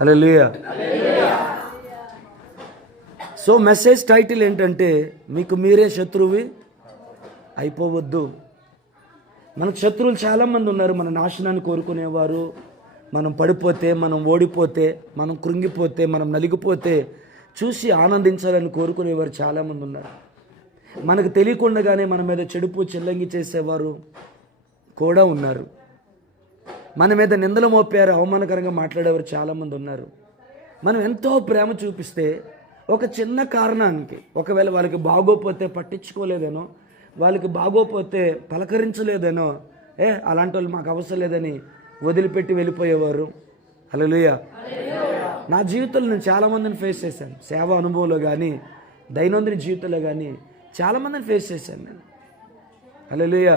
హల్లెలూయా. So message title ఏంటంటే, మీకు మీరే శత్రువు అయిపోవద్దు. మనకు శత్రువులు చాలామంది ఉన్నారు. మన నాశనాన్ని కోరుకునేవారు. మనం పడిపోతే, మనం ఓడిపోతే, మనం కృంగిపోతే, మనం నలిగిపోతే చూసి ఆనందించాలని కోరుకునేవారు చాలామంది ఉన్నారు. మనకు తెలియకుండానే మన మీద చెడుపు చెల్లంగి చేసేవారు కూడా ఉన్నారు. మన మీద నిందలు మోపారు, అవమానకరంగా మాట్లాడేవారు చాలామంది ఉన్నారు. మనం ఎంతో ప్రేమ చూపిస్తే ఒక చిన్న కారణానికి, ఒకవేళ వాళ్ళకి బాగోపోతే పట్టించుకోలేదేనో, వాళ్ళకి బాగోపోతే పలకరించలేదేనో, అలాంటి వాళ్ళు మాకు అవసరం లేదని వదిలిపెట్టి వెళ్ళిపోయేవారు. హల్లెలూయా. నా జీవితంలో నేను చాలామందిని ఫేస్ చేశాను. సేవా అనుభవంలో కానీ, దైనందిన జీవితంలో కానీ చాలామందిని ఫేస్ చేశాను నేను. హల్లెలూయా.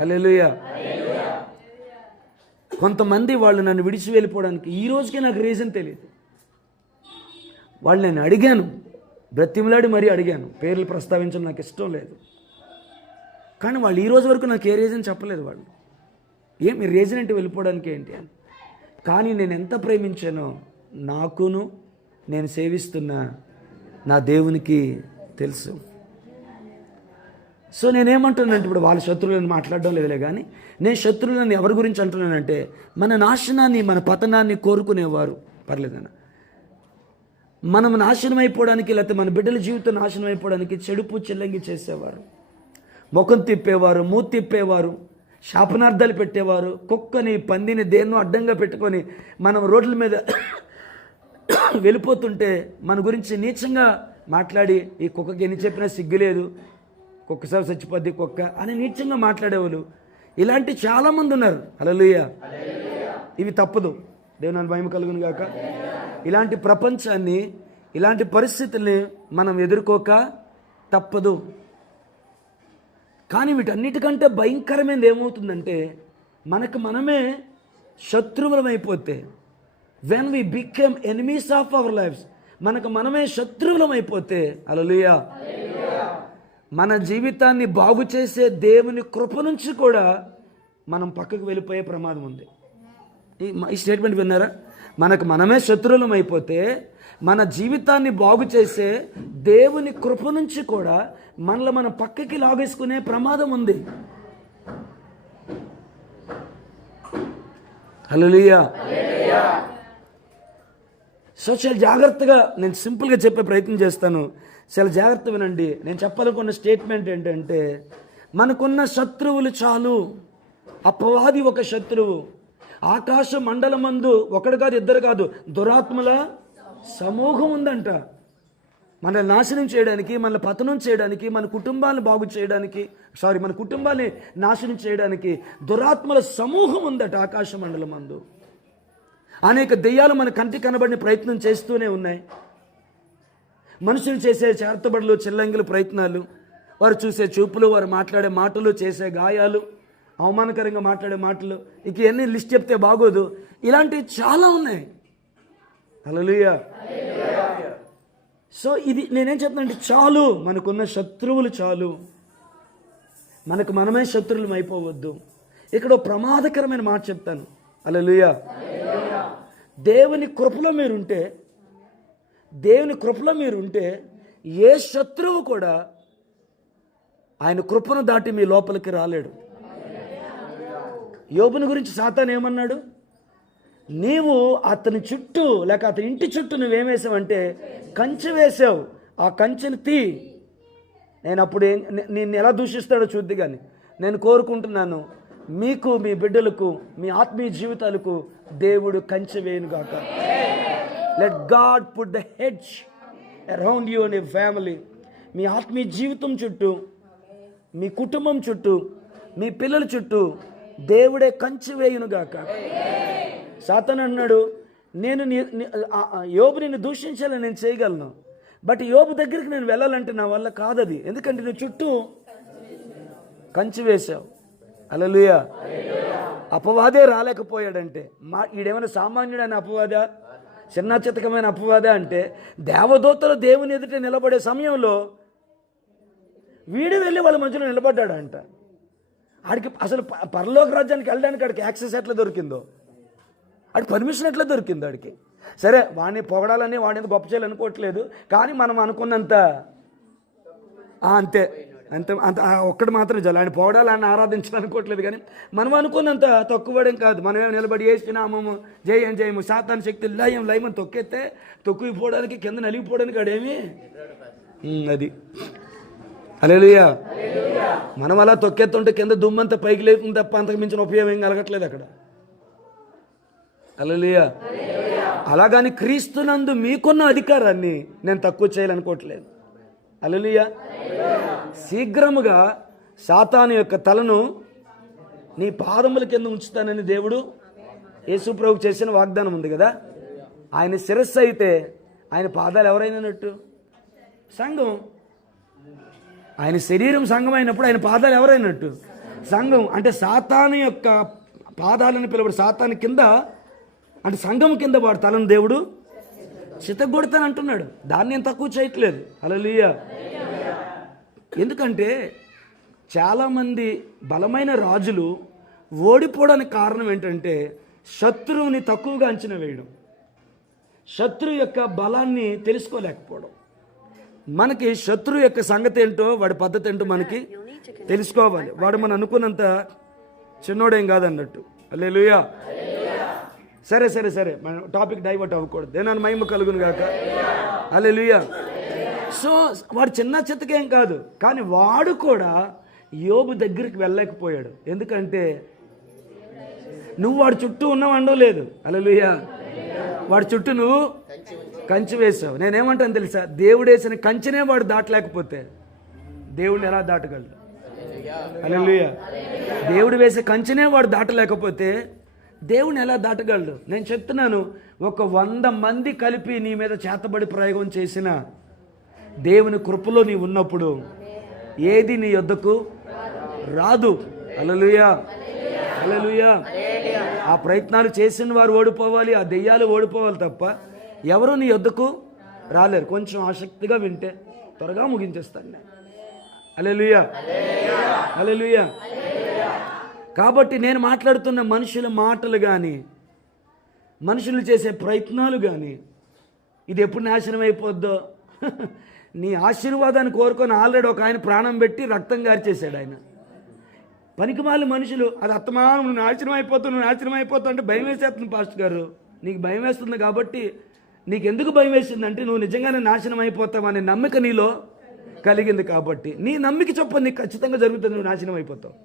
హల్లెలూయా. కొంతమంది వాళ్ళు నన్ను విడిచి వెళ్ళిపోవడానికి ఈ రోజుకే నాకు రీజన్ తెలియదు. వాళ్ళు నేను అడిగాను, బ్రతిమలాడి మరీ అడిగాను. పేర్లు ప్రస్తావించడం నాకు ఇష్టం లేదు. కానీ వాళ్ళు ఈ రోజు వరకు నాకు ఏ రీజన్ చెప్పలేదు. వాళ్ళు మీ రీజన్ ఏంటి వెళ్ళిపోవడానికి ఏంటి అని. కానీ నేను ఎంత ప్రేమించానో నాకును నేను సేవిస్తున్న నా దేవునికి తెలుసు. సో నేనేమంటున్నానంటే, ఇప్పుడు వాళ్ళ శత్రువులను మాట్లాడడం లేదులే, కానీ నేను శత్రువులను ఎవరి గురించి అంటున్నానంటే, మన నాశనాన్ని, మన పతనాన్ని కోరుకునేవారు. పర్లేదన్న, మనం నాశనం అయిపోవడానికి, లేకపోతే మన బిడ్డల జీవితం నాశనం అయిపోవడానికి చెడుపు చెల్లంగి చేసేవారు. ముఖం తిప్పేవారు, మూతి తిప్పేవారు, శాపనార్థాలు పెట్టేవారు. కుక్కని, పందిని, దేన్నో అడ్డంగా పెట్టుకొని మనం రోడ్ల మీద వెళ్ళిపోతుంటే మన గురించి నీచంగా మాట్లాడి, ఈ కుక్కకి ఎన్ని చెప్పినా సిగ్గులేదు, కుక్కసారి చచ్చిపోద్ది కుక్క అని నీచంగా మాట్లాడేవాళ్ళు ఇలాంటి చాలామంది ఉన్నారు. హల్లెలూయా. ఇవి తప్పదు. దేవుని మహిమ కలుగును గాక. ఇలాంటి ప్రపంచాన్ని, ఇలాంటి పరిస్థితుల్ని మనం ఎదుర్కోక తప్పదు. కానీ వీటన్నిటికంటే భయంకరమైనది ఏమవుతుందంటే, మనకు మనమే శత్రువులమైపోతే, when we become enemies of our lives, మనకు మనమే శత్రువులమైపోతే, హల్లెలూయా, మన జీవితాన్ని బాగు చేసే దేవుని కృప నుంచి కూడా మనం పక్కకు వెళ్ళిపోయే ప్రమాదం ఉంది. ఈ స్టేట్మెంట్ విన్నారా? మనకు మనమే శత్రువులం అయిపోతే మన జీవితాన్ని బాగు చేసే దేవుని కృప నుంచి కూడా మనల్ని మనం పక్కకి లాగేసుకునే ప్రమాదం ఉంది. హల్లెలూయా. సో చాలా జాగ్రత్తగా నేను సింపుల్గా చెప్పే ప్రయత్నం చేస్తాను. చాలా జాగ్రత్త వినండి. నేను చెప్పాలనుకున్న స్టేట్మెంట్ ఏంటంటే, మనకున్న శత్రువులు చాలు. అపవాది ఒక శత్రువు. ఆకాశ మండలమందు ఒకడు కాదు, ఇద్దరు కాదు, దురాత్మల సమూహం ఉందంట. మనల్ని నాశనం చేయడానికి, మనల్ని పతనం చేయడానికి, మన కుటుంబాన్ని బాగు చేయడానికి, మన కుటుంబాన్ని నాశనం చేయడానికి దురాత్మల సమూహం ఉందట ఆకాశ మండలమందు. అనేక దెయ్యాలు మన కంటికి కనబడిన ప్రయత్నం చేస్తూనే ఉన్నాయి. మనుషులు చేసే చేతబడులు, చిల్లంగిలు ప్రయత్నాలు, వారు చూసే చూపులు, వారు మాట్లాడే మాటలు, చేసే గాయాలు, అవమానకరంగా మాట్లాడే మాటలు, ఇక ఎన్ని లిస్ట్ చెప్తే బాగోదు. ఇలాంటివి చాలా ఉన్నాయి. హల్లెలూయా. సో ఇది నేనేం చెప్తానంటే, చాలు, మనకున్న శత్రువులు చాలు. మనకు మనమే శత్రువులం అయిపోవద్దు. ఇక్కడ ప్రమాదకరమైన మాట చెప్తాను. హల్లెలూయా. దేవుని కృపలో మీరుంటే ఏ శత్రువు కూడా ఆయన కృపను దాటి మీ లోపలికి రాలేడు. యోబుని గురించి సాతాను ఏమన్నాడు? నీవు అతని చుట్టూ, లేక అతని ఇంటి చుట్టూ నువ్వేమేసావంటే కంచె వేసావు. ఆ కంచెని తీ. నేను అప్పుడు నిన్ను ఎలా దూషిస్తాడో చూద్ది. కానీ నేను కోరుకుంటున్నాను, మీకు, మీ బిడ్డలకు, మీ ఆత్మీయ జీవితాలకు దేవుడు కంచె వేయునుగాక. Let God put the hedge around you and your family. మీ ఆత్మీయ జీవితం చుట్టూ, మీ కుటుంబం చుట్టూ, మీ పిల్లల చుట్టూ దేవుడే కంచె వేయునుగాక. సాతాను అన్నాడు, నేను యోబు నిన్ను దూషించాలని నేను చేయగలను, బట్ యోబు దగ్గరికి నేను వెళ్ళాలంటే నా వల్ల కాదది. ఎందుకంటే నువ్వు చుట్టూ కంచె వేశావు. హల్లెలూయా. అపవాదే రాలేకపోయాడంటే ఈడేమైనా సామాన్యుడైన అపవాదా, చిన్న చితకమైన అపవాదా అంటే, దేవదూతలు దేవుని ఎదుట నిలబడే సమయంలో వీడు వెళ్ళి వాళ్ళ మధ్యలో నిలబడ్డాడంట. ఆడికి అసలు పరలోక రాజ్యానికి వెళ్ళడానికి ఆడికి యాక్సెస్ ఎట్లా దొరికిందో. వాడి పర్మిషన్ ఎట్లా దొరికింది వాడికి? సరే, వాడిని పొగడాలని వాడిని గొప్ప చేయాలని అనుకోవట్లేదు, కానీ మనం అనుకున్నంత అంతే అంత అంత ఒక్కటి మాత్రం చాలు. ఆయన పొగడాలని ఆరాధించాలనుకోవట్లేదు, కానీ మనం అనుకున్నంత తక్కువడం కాదు. మనమే నిలబడి వేసినామము జయం జయము సాతాను శక్తి లయం లయమని తొక్కేస్తే తొక్కిపోవడానికి కింద నలిగిపోవడానికి అడేమి అది. హల్లెలూయా. మనం అలా తొక్కేస్తుంటే కింద దుమ్మంతా పైకి లేకుండా తప్ప అంతకు మించిన ఉపయోగం ఏం కలగట్లేదు అక్కడ. హల్లెలూయా. అలాగని క్రీస్తునందు మీకున్న అధికారాన్ని నేను తక్కువ చేయాలనుకోవట్లేదు. హల్లెలూయా. శీఘ్రముగా సాతాను యొక్క తలను నీ పాదముల కింద ఉంచుతానని దేవుడు యేసు ప్రభువు చేసిన వాగ్దానం ఉంది కదా. ఆయన శిరస్సు అయితే ఆయన పాదాలు ఎవరైనట్టు? సంఘం. ఆయన శరీరం సంఘం అయినప్పుడు ఆయన పాదాలు ఎవరైనట్టు? సంఘం. అంటే సాతాను యొక్క పాదాలను పిలవడు, సాతాను కింద అంటే సంఘం కింద వాడు తలను దేవుడు చితగొడతాను అంటున్నాడు. దాన్ని నేను తక్కువ చేయట్లేదు. హల్లెలూయా. ఎందుకంటే చాలామంది బలమైన రాజులు ఓడిపోవడానికి కారణం ఏంటంటే శత్రువుని తక్కువగా అంచనా వేయడం, శత్రువు యొక్క బలాన్ని తెలుసుకోలేకపోవడం. మనకి శత్రువు యొక్క సంగతి ఏంటో, వాడి పద్ధతి ఏంటో మనకి తెలుసుకోవాలి. వాడు మనం అనుకున్నంత చిన్నోడేం కాదన్నట్టు. హల్లెలూయా. సరే సరే సరే, మన టాపిక్ డైవర్ట్ అవ్వకూడదు. దేనాన్ని మహిమ కలుగును గాక. హల్లెలూయా. సో వాడు చిన్న చిత్తకేం కాదు, కానీ వాడు కూడా యోబు దగ్గరికి వెళ్ళలేకపోయాడు. ఎందుకంటే నువ్వు వాడి చుట్టూ ఉన్నావు లేదు. హల్లెలూయా. వాడి చుట్టూ నువ్వు కంచె వేసావు. నేనేమంటాను తెలుసా, దేవుడు వేసిన కంచెనే వాడు దాటలేకపోతే దేవుడిని ఎలా దాటగలడు? హల్లెలూయా. దేవుడు వేసే కంచెనే వాడు దాటలేకపోతే దేవుడిని ఎలా దాటగలడు? నేను చెప్తున్నాను, ఒక 100 మంది కలిపి నీ మీద చేతబడి ప్రయోగం చేసిన దేవుని కృపలో నీ ఉన్నప్పుడు ఏది నీ యొద్దకు రాదు. హల్లెలూయా. హల్లెలూయా. ఆ ప్రయత్నాలు చేసిన వారు ఓడిపోవాలి, ఆ దెయ్యాలు ఓడిపోవాలి తప్ప ఎవరు నీ యొద్దకు రాలేరు. కొంచెం ఆసక్తిగా వింటే త్వరగా ముగించేస్తాను నేను. హల్లెలూయా. హల్లెలూయా. కాబట్టి నేను మాట్లాడుతున్న మనుషుల మాటలు కానీ మనుషులు చేసే ప్రయత్నాలు కానీ ఇది ఎప్పుడు నాశనం అయిపోద్దో. నీ ఆశీర్వాదాన్ని కోరుకొని ఆల్రెడీ ఒక ఆయన ప్రాణం పెట్టి రక్తం గారిచేశాడు ఆయన. పనికిమాలిన మనుషులు అది అత్తమానం నువ్వు నాశనం అయిపోతావు అంటే భయం వేసేస్తుంది. పాస్టర్ గారు, నీకు భయం వేస్తుంది కాబట్టి, నీకు ఎందుకు భయం వేసిందంటే నువ్వు నిజంగానే నాశనం అయిపోతావు అనే నమ్మిక నీలో కలిగింది కాబట్టి. నీ నమ్మిక చొప్పున నీకు ఖచ్చితంగా జరుగుతుంది, నువ్వు నాశనం అయిపోతావు.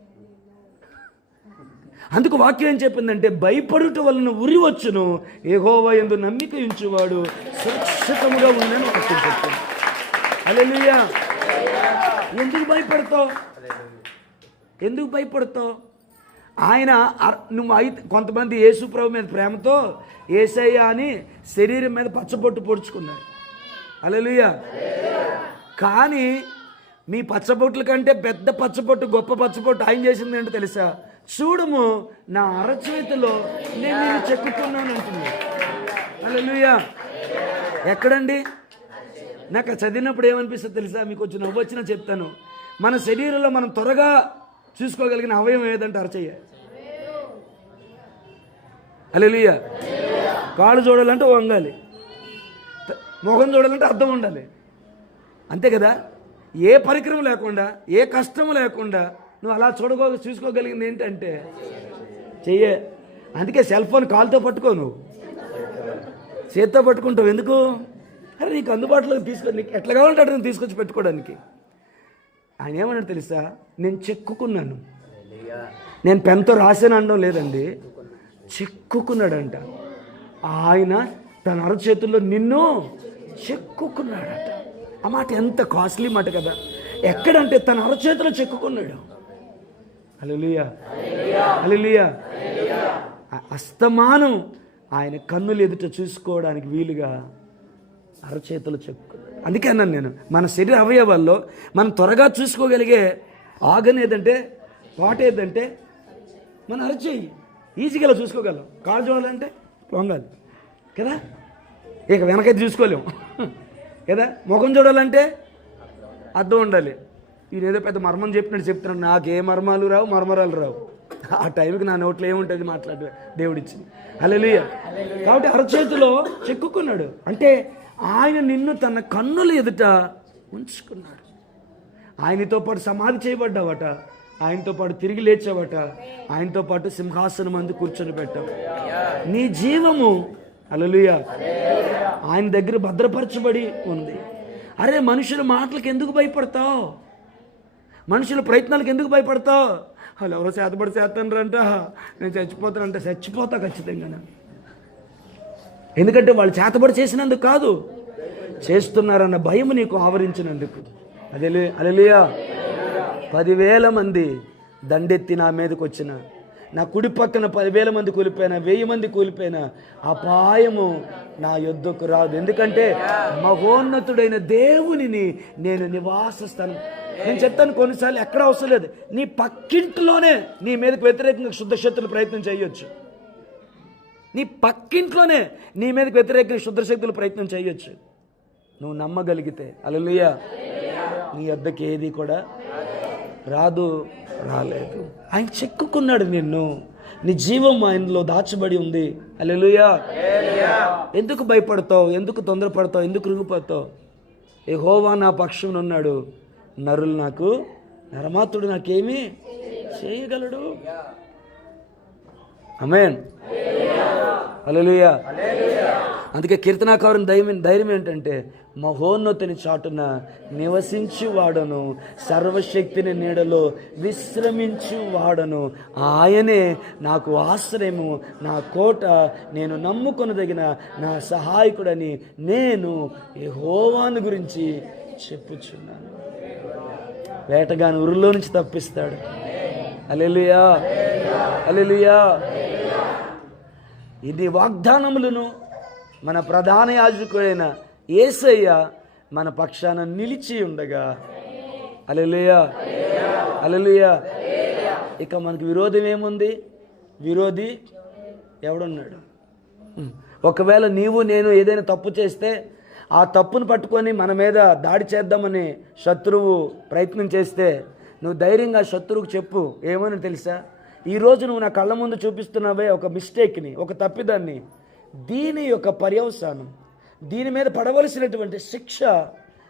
అందుకు వాక్యం ఏం చెప్పిందంటే, భయపడుట వలన ఉరి వచ్చును, యెహోవా యందు నమ్మిక ఉంచువాడు సురక్షితముగా ఉండని వాక్యం చెప్తుంది. హల్లెలూయా. ఎందుకు భయపడతావు? ఎందుకు భయపడతావు? ఆయన నువ్వు అయితే కొంతమంది యేసు ప్రభు మీద ప్రేమతో యేసయ్య అని శరీరం మీద పచ్చబొట్టు పొడుచుకున్నారు. హల్లెలూయా. కానీ మీ పచ్చబొట్ల కంటే పెద్ద పచ్చబొట్టు, గొప్ప పచ్చబొట్టు ఆయన చేసింది ఏంటో తెలుసా? చూడము, నా అరచేతిలో నేను నిన్ను చెక్కుతున్నాను అంటుంది. హల్లెలూయా. ఎక్కడండి? నాకు చదివినప్పుడు ఏమనిపిస్తుంది తెలుసా? మీకు కొంచెం నవ్వు వచ్చినా చెప్తాను. మన శరీరంలో మనం త్వరగా చూసుకోగలిగిన అవయవం ఏదంటే అరచేయ. హల్లెలూయా. కాళ్ళు చూడాలంటే వంగాలి, ముఖం చూడాలంటే అర్థం ఉండాలి, అంతే కదా? ఏ పరికరం లేకుండా, ఏ కష్టం లేకుండా నువ్వు అలా చూసుకోగలిగింది ఏంటంటే చెయ్యే. అందుకే సెల్ ఫోన్ కాలుతో పట్టుకో, నువ్వు చేత్తో పట్టుకుంటావు. ఎందుకు? అరే నీకు అందుబాటులో తీసుకొని, నీకు ఎట్లా కావాలంటే అట్లా తీసుకొచ్చి పెట్టుకోవడానికి. ఆయన ఏమన్నాడు తెలుసా? నేను చెక్కుకున్నాను. నేను పెన్తో రాసాను అనడం లేదండి, చెక్కుకున్నాడంట. ఆయన తన అరచేతుల్లో నిన్ను చెక్కుకున్నాడట. ఆ మాట ఎంత కాస్ట్లీ మాట కదా. ఎక్కడంటే తన అరచేతిలో చెక్కుకున్నాడు. హల్లెలూయా. హల్లెలూయా. అస్తమానం ఆయన కన్నులు ఎదుట చూసుకోవడానికి వీలుగా అరచేతులు చెక్కుకున్నాడు. అందుకే అన్నాను నేను, మన శరీర అవయవాల్లో మనం త్వరగా చూసుకోగలిగే ఆగన్ ఏదంటే, పాట ఏదంటే మన అరచేయి. ఈజీగా చూసుకోగలం. కాళ్ళు చూడాలంటే వంగాలి కదా, ఇక వెనకైతే చూసుకోలేము కదా. ముఖం చూడాలంటే అర్థం ఉండాలి. ఈయన ఏదో పెద్ద మర్మం చెప్పినట్టు చెప్తున్నాడు. నాకే మర్మాలు రావు, మర్మరాలు రావు. ఆ టైంకి నా నోట్లో ఏముంటుంది మాట్లాడు దేవుడిచ్చింది. హల్లెలూయా. కాబట్టి అరచేతిలో చెక్కుకున్నాడు అంటే ఆయన నిన్ను తన కన్నుల ఎదుట ఉంచుకున్నాడు. ఆయనతో పాటు సమాధి చేయబడ్డావట, ఆయనతో పాటు తిరిగి లేచావట, ఆయనతో పాటు సింహాసనం అందు కూర్చొని పెట్టావు. నీ జీవము హల్లెలూయా ఆయన దగ్గర భద్రపరచబడి ఉంది. అరే మనుషుల మాటలకు ఎందుకు భయపడతావు? మనుషుల ప్రయత్నాలకు ఎందుకు భయపడతావు? వాళ్ళు ఎవరో చేతబడి చేస్తానంట, నేను చచ్చిపోతానంట. చచ్చిపోతా ఖచ్చితంగా. ఎందుకంటే వాళ్ళు చేతబడి చేసినందుకు కాదు, చేస్తున్నారన్న భయం నీకు ఆవరించినందుకు. హల్లెలూయా. 10,000 మంది దండెత్తి నా మీదకి వచ్చిన, నా కుడి పక్కన 10,000 మంది కూలిపోయినా, 1000 మంది కూలిపోయినా అపాయము నా యొద్దకు రాదు. ఎందుకంటే మహోన్నతుడైన దేవునిని నేను నివాస స్థానం. నేను చెప్తాను కొన్నిసార్లు ఎక్కడ అవసరం లేదు, నీ పక్కింట్లోనే నీ మీదకి వ్యతిరేకంగా శుద్ధ శక్తులు ప్రయత్నం చేయొచ్చు. నీ పక్కింట్లోనే నీ మీదకి వ్యతిరేకంగా శుద్ధ శక్తులు ప్రయత్నం చేయొచ్చు. నువ్వు నమ్మగలిగితే. హల్లెలూయా. నీ వద్దకి ఏది కూడా రాదు, రాలేదు. ఆయన చెక్కుకున్నాడు నిన్ను. నీ జీవం ఆయనలో దాచబడి ఉంది. హల్లెలూయా. ఎందుకు భయపడతావు? ఎందుకు తొందరపడతావు? ఎందుకు కృంగిపోతావు? యెహోవా నా పక్షమున ఉన్నాడు, నరులు నాకు నరమాతుడు నాకేమీ చేయగలడు. ఆమేన్. హల్లెలూయా. అందుకే కీర్తనాకారుని ధైర్యం ఏంటంటే మహోన్నతుని చాటున నివసించు వాడను, సర్వశక్తిని నీడలో విశ్రమించు వాడను. ఆయనే నాకు ఆశ్రయము, నా కోట, నేను నమ్ముకొనదగిన నా సహాయకుడని నేను యెహోవాను గురించి చెప్పుచున్నాను. వేటగాని ఉరిలో నుంచి తప్పిస్తాడు. హల్లెలూయా. హల్లెలూయా. ఇది వాగ్దానములను మన ప్రధాన యాజకుడైన యేసయ్య మన పక్షాన నిలిచి ఉండగా. హల్లెలూయా. హల్లెలూయా. ఇక మనకు విరోధం ఏముంది? విరోధి ఎవడున్నాడు? ఒకవేళ నీవు నేను ఏదైనా తప్పు చేస్తే ఆ తప్పును పట్టుకొని మన మీద దాడి చేద్దామని శత్రువు ప్రయత్నం చేస్తే నువ్వు ధైర్యంగా శత్రువుకు చెప్పు. ఏమని తెలుసా? ఈరోజు నువ్వు నా కళ్ళ ముందు చూపిస్తున్నావే ఒక మిస్టేక్ని, ఒక తప్పిదాన్ని, దీని యొక్క పర్యవసానం, దీని మీద పడవలసినటువంటి శిక్ష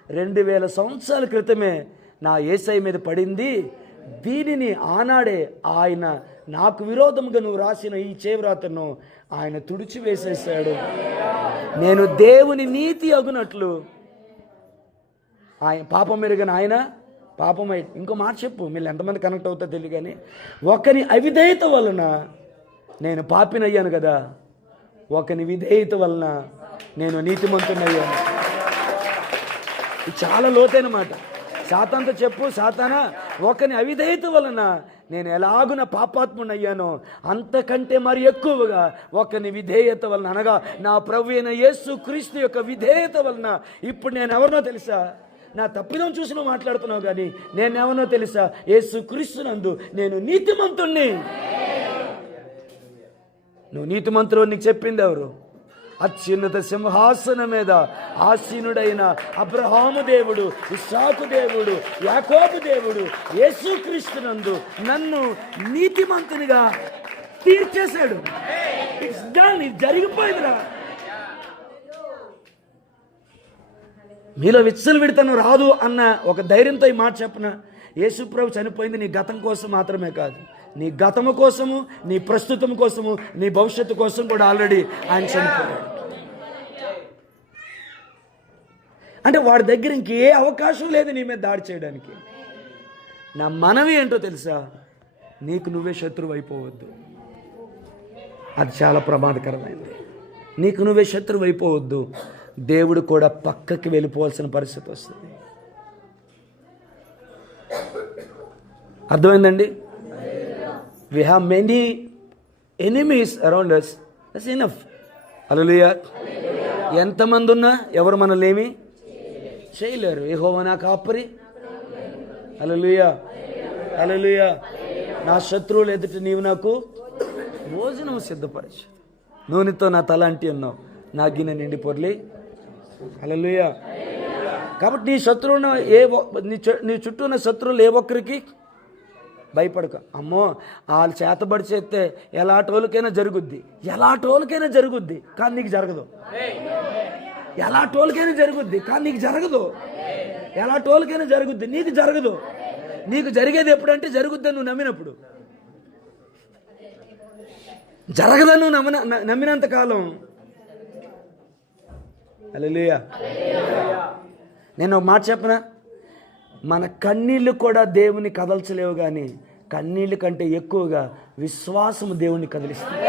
2000 సంవత్సరాల క్రితమే నా యేసయ్య మీద పడింది. దీనిని ఆనాడే ఆయన నాకు విరోధంగా నువ్వు రాసిన ఈ చేవ్రాతను ఆయన తుడిచి వేసేసాడు. నేను దేవుని నీతి అగునట్లు ఆయన పాపం మెరుగని ఆయన పాపమై. ఇంకో మాట చెప్పు, మీరు ఎంతమంది కనెక్ట్ అవుతారో తెలియదు కానీ, ఒకని అవిధేయత వలన నేను పాపినయ్యాను కదా, ఒకని విధేయత వలన నేను నీతిమంతునయ్యాను. ఇది చాలా లోతైన మాట. సాతానుతో చెప్పు, సాతానా, ఒకని అవిధేయత వలన నేను ఎలాగున పాపాత్మునయ్యానో అంతకంటే మరి ఎక్కువగా ఒకని విధేయత వలన, అనగా నా ప్రభు అయిన యేసు క్రీస్తు యొక్క విధేయత వలన. ఇప్పుడు నేను ఎవరినో తెలుసా? నా తప్పిదం చూసి నువ్వు మాట్లాడుతున్నావు కానీ నేను ఎవరినో తెలుసా? యేసు క్రీస్తునందు నేను నీతిమంతుణ్ణి. నువ్వు నీతిమంతుడు నీకు చెప్పింది ఎవరు? అత్యున్నత సింహాసనం మీద ఆసీనుడైన అబ్రహాము దేవుడు, ఇస్సాకు దేవుడు, యాకోబు దేవుడు యేసుక్రీస్తునందు నన్ను నీతిమంతునిగా తీర్చేశాడు. It's done. ఇది జరిగిపోయిందిరా. మీలో విచ్చలవిడితనం రాదు అన్న ఒక ధైర్యంతో ఈ మాట చెప్పన. యేసుప్రభు చనిపోయింది నీ గతం కోసం మాత్రమే కాదు, నీ గతము కోసము, నీ ప్రస్తుతం కోసము, నీ భవిష్యత్తు కోసం కూడా ఆల్రెడీ ఆయన చనిపోయాడు. అంటే వాడి దగ్గర ఇంకే అవకాశం లేదు నీ మీద దాడి చేయడానికి. నా మనవి ఏంటో తెలుసా? నీకు నువ్వే శత్రువు అయిపోవద్దు. అది చాలా ప్రమాదకరమైంది. నీకు నువ్వే శత్రువు అయిపోవద్దు. దేవుడు కూడా పక్కకి వెళ్ళిపోవాల్సిన పరిస్థితి వస్తుంది. అర్థమైందండి? We have many enemies around us. That's enough. హల్లెలూయా. ఎంతమంది ఉన్నా ఎవరు మనల్ని చేయలేరు. యెహోవా నా కాపరి. హల్లెలూయా. హల్లెలూయా. నా శత్రువులు ఎదుట నీవు నాకు భోజనం సిద్ధపరచు. నూనెతో నా తల అంటి ఉన్నావు, నా గిన్నె నిండి పొర్లి. హల్లెలూయా. కాబట్టి నీ శత్రువును నీ చుట్టూ ఉన్న శత్రువులు ఏ ఒక్కరికి భయపడక. అమ్మో వాళ్ళు చేతబడి చేస్తే ఎలాటోళ్ళకైనా జరుగుద్ది, ఎలాటోళ్ళకైనా జరుగుద్ది కానీ నీకు జరగదు. ఎలాటోళ్ళకైనా జరుగుద్ది కానీ నీకు జరగదు. ఎలాటోళ్ళకైనా జరుగుద్ది, నీకు జరగదు. నీకు జరిగేది ఎప్పుడంటే జరుగుద్దని నువ్వు నమ్మినప్పుడు. జరగదని నువ్వు నమ్మినంత కాలం. హల్లెలూయా. నేను ఒక మాట చెప్పనా, మన కన్నీళ్ళు కూడా దేవుని కదల్చలేవు, కానీ కన్నీళ్ళ కంటే ఎక్కువగా విశ్వాసము దేవుణ్ణి కదిలిస్తుంది.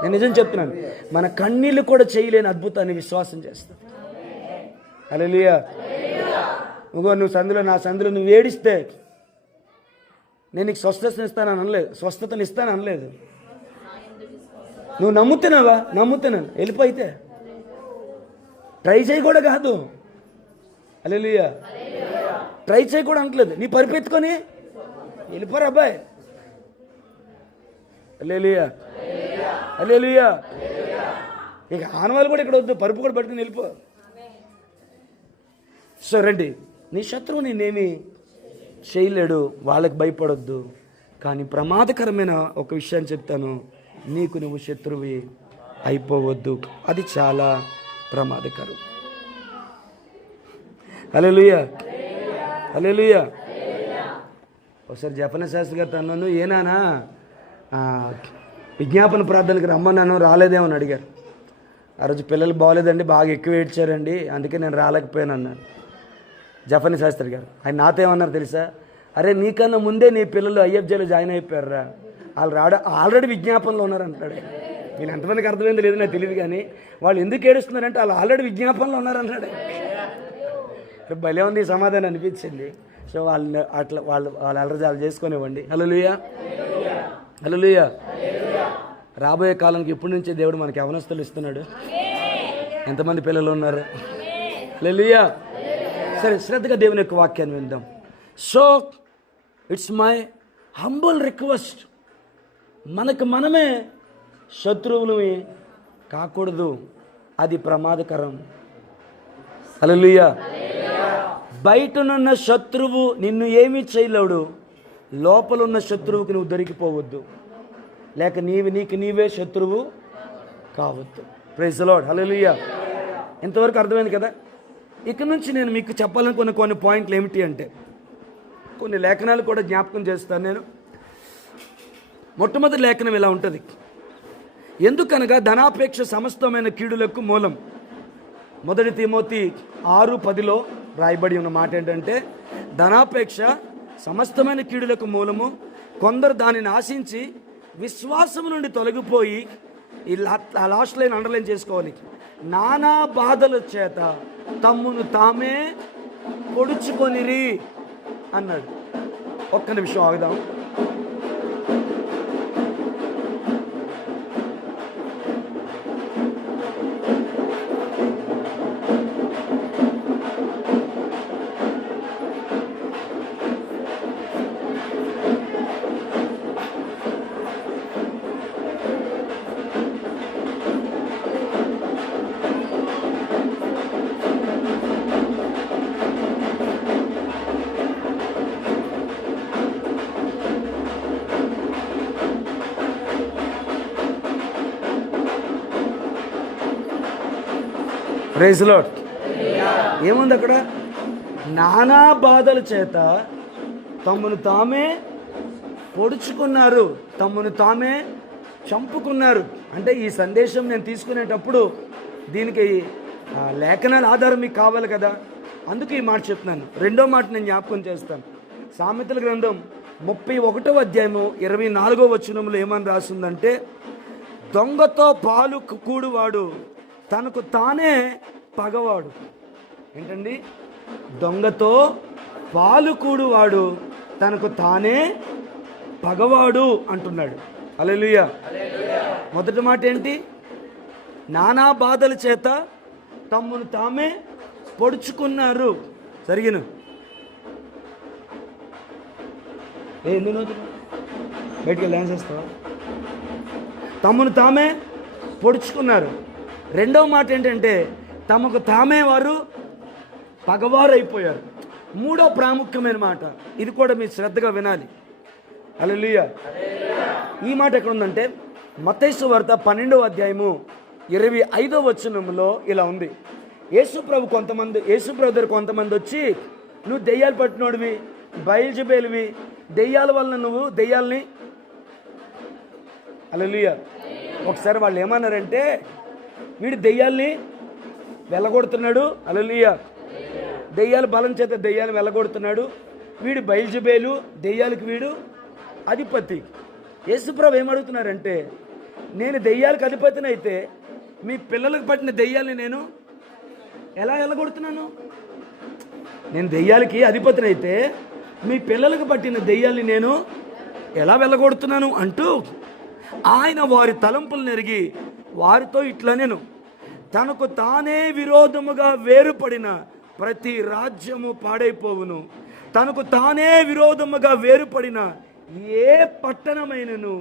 నేను నిజం చెప్తున్నాను, మన కన్నీళ్ళు కూడా చేయలేని అద్భుతాన్ని విశ్వాసం చేస్తుంది. హల్లెలూయా. నువ్వు సందులో, నా సందులో నువ్వు ఏడిస్తే నేను నీకు స్వస్థతను ఇస్తానని అనలేదు, స్వస్థతను ఇస్తాను అనలేదు. నువ్వు నమ్ముతున్నావా? నమ్ముతున్నాను, వెళ్ళిపోయితే ట్రై చేయి కూడా కాదు. హల్లెలూయా. ట్రై చేయి కూడా అనట్లేదు, నీ పరిపెత్తుకొని వెళ్ళిపోరు అబ్బాయి. హల్లెలూయా. హల్లెలూయా. ఇక ఆనవాళ్ళు కూడా ఇక్కడ వద్దు, పరుపు కూడా పట్టుకుని వెళ్ళిపో. సో రండి, నీ శత్రువు నేనేమి చేయలేడు, వాళ్ళకి భయపడొద్దు. కానీ ప్రమాదకరమైన ఒక విషయాన్ని చెప్తాను, నీకు నువ్వు శత్రువి అయిపోవద్దు, అది చాలా ప్రమాదకరం. హల్లెలూయా. హల్లెలూయా. ఒకసారి జపన శాస్త్రి గారు తనను ఏనానా విజ్ఞాపన ప్రార్థనకి రమ్మన్నాను, రాలేదేమని అడిగారు. ఆ రోజు పిల్లలు బాగోలేదండి, బాగా ఎక్కువ ఏడ్చారండి, అందుకే నేను రాలేకపోయాను అన్నాను జపని శాస్త్రి గారు. ఆయన నాతో ఏమన్నారు తెలుసా? అరే నీకన్నా ముందే నీ పిల్లలు IFJలో జాయిన్ అయిపోయారా, వాళ్ళు ఆల్రెడీ విజ్ఞాపనలో ఉన్నారంటాడు. వీళ్ళు ఎంతమందికి అర్థమైందో లేదు నాకు తెలియదు, కానీ వాళ్ళు ఎందుకు ఏడుస్తున్నారంటే వాళ్ళు ఆల్రెడీ విజ్ఞాపనలో ఉన్నారన్నాడు. భలే ఉంది సమాధానం అనిపించింది. సో వాళ్ళని అట్లా వాళ్ళు అలరజాలు చేసుకునేవ్వండి. హల్లెలూయా. హల్లెలూయా. రాబోయే కాలానికి ఇప్పటి నుంచే దేవుడు మనకి యవనస్తులు ఇస్తున్నాడు. ఎంతమంది పిల్లలు ఉన్నారు? హల్లెలూయా. సరే, శ్రద్ధగా దేవుని యొక్క వాక్యాన్ని విందాం. So it's my humble request, మనకు మనమే శత్రువులవి కాకూడదు, అది ప్రమాదకరం. హల్లెలూయా. బయటనున్న శత్రువు నిన్ను ఏమీ చేయలేడు, లోపలున్న శత్రువుకి నువ్వు దొరికిపోవద్దు, లేక నీకు నీవే శత్రువు కావద్దు. Praise the Lord. హల్లెలూయా. ఇంతవరకు అర్థమైంది కదా? ఇక నుంచి నేను మీకు చెప్పాలనుకున్న కొన్ని పాయింట్లు ఏమిటి అంటే, కొన్ని లేఖనాలు కూడా జ్ఞాపకం చేస్తాను నేను. మొట్టమొదటి లేఖనం ఇలా ఉంటుంది, ఎందుకనగా ధనాపేక్ష సమస్తమైన కీడులకు మూలం. 1 తిమోతి 6:10లో రాయబడి ఉన్న మాట ఏంటంటే, ధనాపేక్ష సమస్తమైన కీడులకు మూలము, కొందరు దానిని ఆశించి విశ్వాసం నుండి తొలగిపోయి, ఈ లాస్ట్ లైన్ అండర్లైన్ చేసుకోవాలి, నానా బాధల చేత తమ్మును తామే పొడుచుకొనిరి అన్నాడు. ఒక్క నిమిషం ఆగుదాం. Praise the lord. ఏముంది అక్కడ? నానా బాధల చేత తమను తామే పొడుచుకున్నారు, తమను తామే చంపుకున్నారు. అంటే ఈ సందేశం నేను తీసుకునేటప్పుడు దీనికి లేఖనాల ఆధారం మీకు కావాలి కదా, అందుకే ఈ మాట చెప్తున్నాను. రెండో మాట నేను జ్ఞాపకం చేస్తాను. సామెతల గ్రంథం 31వ అధ్యాయము 24వ వచనంలో ఏమని రాస్తుందంటే, దొంగతో పాలు కూడువాడు తనకు తానే పగవాడు. ఏంటండి? దొంగతో పాలు కూడువాడు తనకు తానే పగవాడు అంటున్నాడు. హల్లెలూయా. మొదటి మాట ఏంటి? నానా బాధల చేత తమ్మును తామే పొడుచుకున్నారు. సరిగిన ఎందుకు బయటికి డాన్స్ చేస్తావా? తమ్మును తామే పొడుచుకున్నారు. రెండవ మాట ఏంటంటే, తమకు తామే వారు పగవారు అయిపోయారు. మూడో ప్రాముఖ్యమైన మాట, ఇది కూడా మీరు శ్రద్ధగా వినాలి. హల్లెలూయా. ఈ మాట ఎక్కడ ఉందంటే మత్తయి సువార్త 12వ అధ్యాయము 25వ వచనంలో ఇలా ఉంది. యేసుప్రభు దగ్గర కొంతమంది వచ్చి, నువ్వు దెయ్యాలు పట్టినోడివి, బయల్జెబూలువి, దెయ్యాల వలన నువ్వు దెయ్యాలని, హల్లెలూయా. ఒకసారి వాళ్ళు ఏమన్నారంటే, వీడు దెయ్యాల్ని వెళ్ళగొడుతున్నాడు, హల్లెలూయా, దెయ్యాల బలం చేత దెయ్యాలు వెళ్ళగొడుతున్నాడు, వీడు బయల్జెబూలు, దెయ్యాలకు వీడు అధిపతి. యేసుప్రభు ఏమడుగుతున్నారంటే, నేను దెయ్యాలకు అధిపతిని అయితే మీ పిల్లలకు పట్టిన దెయ్యాల్ని నేను ఎలా వెళ్ళగొడుతున్నాను? నేను దెయ్యాలకి అధిపతిని అయితే మీ పిల్లలకు పట్టిన దెయ్యాల్ని నేను ఎలా వెళ్ళగొడుతున్నాను అంటూ ఆయన వారి తలంపులు నెరిగి వారితో ఇట్లా, నేను తనకు తానే విరోధముగా వేరుపడిన ప్రతి రాజ్యము పాడైపోవును, తనకు తానే విరోధముగా వేరుపడిన ఏ పట్టణమైనను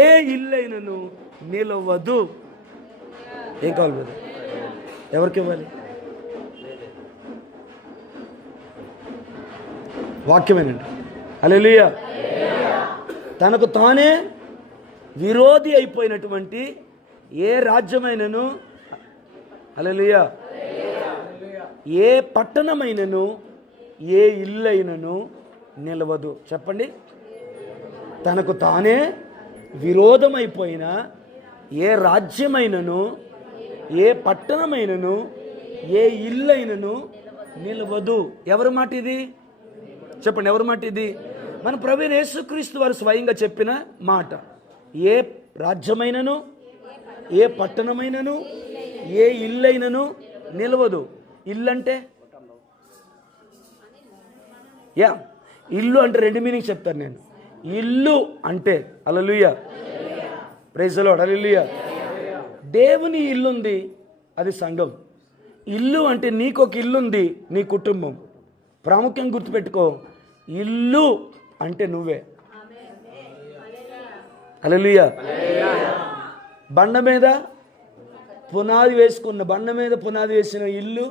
ఏ ఇల్లైనను నిలవదు. ఏం కావాలి బ్రదర్? ఎవరికి ఇవ్వాలి? వాక్యమేనండి. హల్లెలూయా. తనకు తానే విరోధి అయిపోయినటువంటి ఏ రాజ్యమైనను, హల్లెలూయా, ఏ పట్టణమైనను ఏ ఇల్లైనను నిలవదు. చెప్పండి. తనకు తానే విరోధమైపోయిన ఏ రాజ్యమైనను ఏ పట్టణమైనను ఏ ఇల్లైనను నిలవదు. ఎవరి మాట ఇది? చెప్పండి, ఎవరి మాట ఇది? మన ప్రభువైన యేసుక్రీస్తు వారు స్వయంగా చెప్పిన మాట. ఏ రాజ్యమైనను ఏ పట్టణమైనను ఏ ఇల్లైనను నిలవదు. ఇల్లు అంటే ఇల్లు అంటే రెండు మీనింగ్ చెప్తాను నేను. ఇల్లు అంటే, హల్లెలూయా, ప్రైజ్ ది లార్డ్, హల్లెలూయా, దేవుని ఇల్లుంది, అది సంఘం. ఇల్లు అంటే నీకు ఒక ఇల్లుంది, నీ కుటుంబం. ప్రాముఖ్యంగా గుర్తుపెట్టుకో, ఇల్లు అంటే నువ్వే. హల్లెలూయా. బండ మీద పునాది వేసిన ఇల్లు,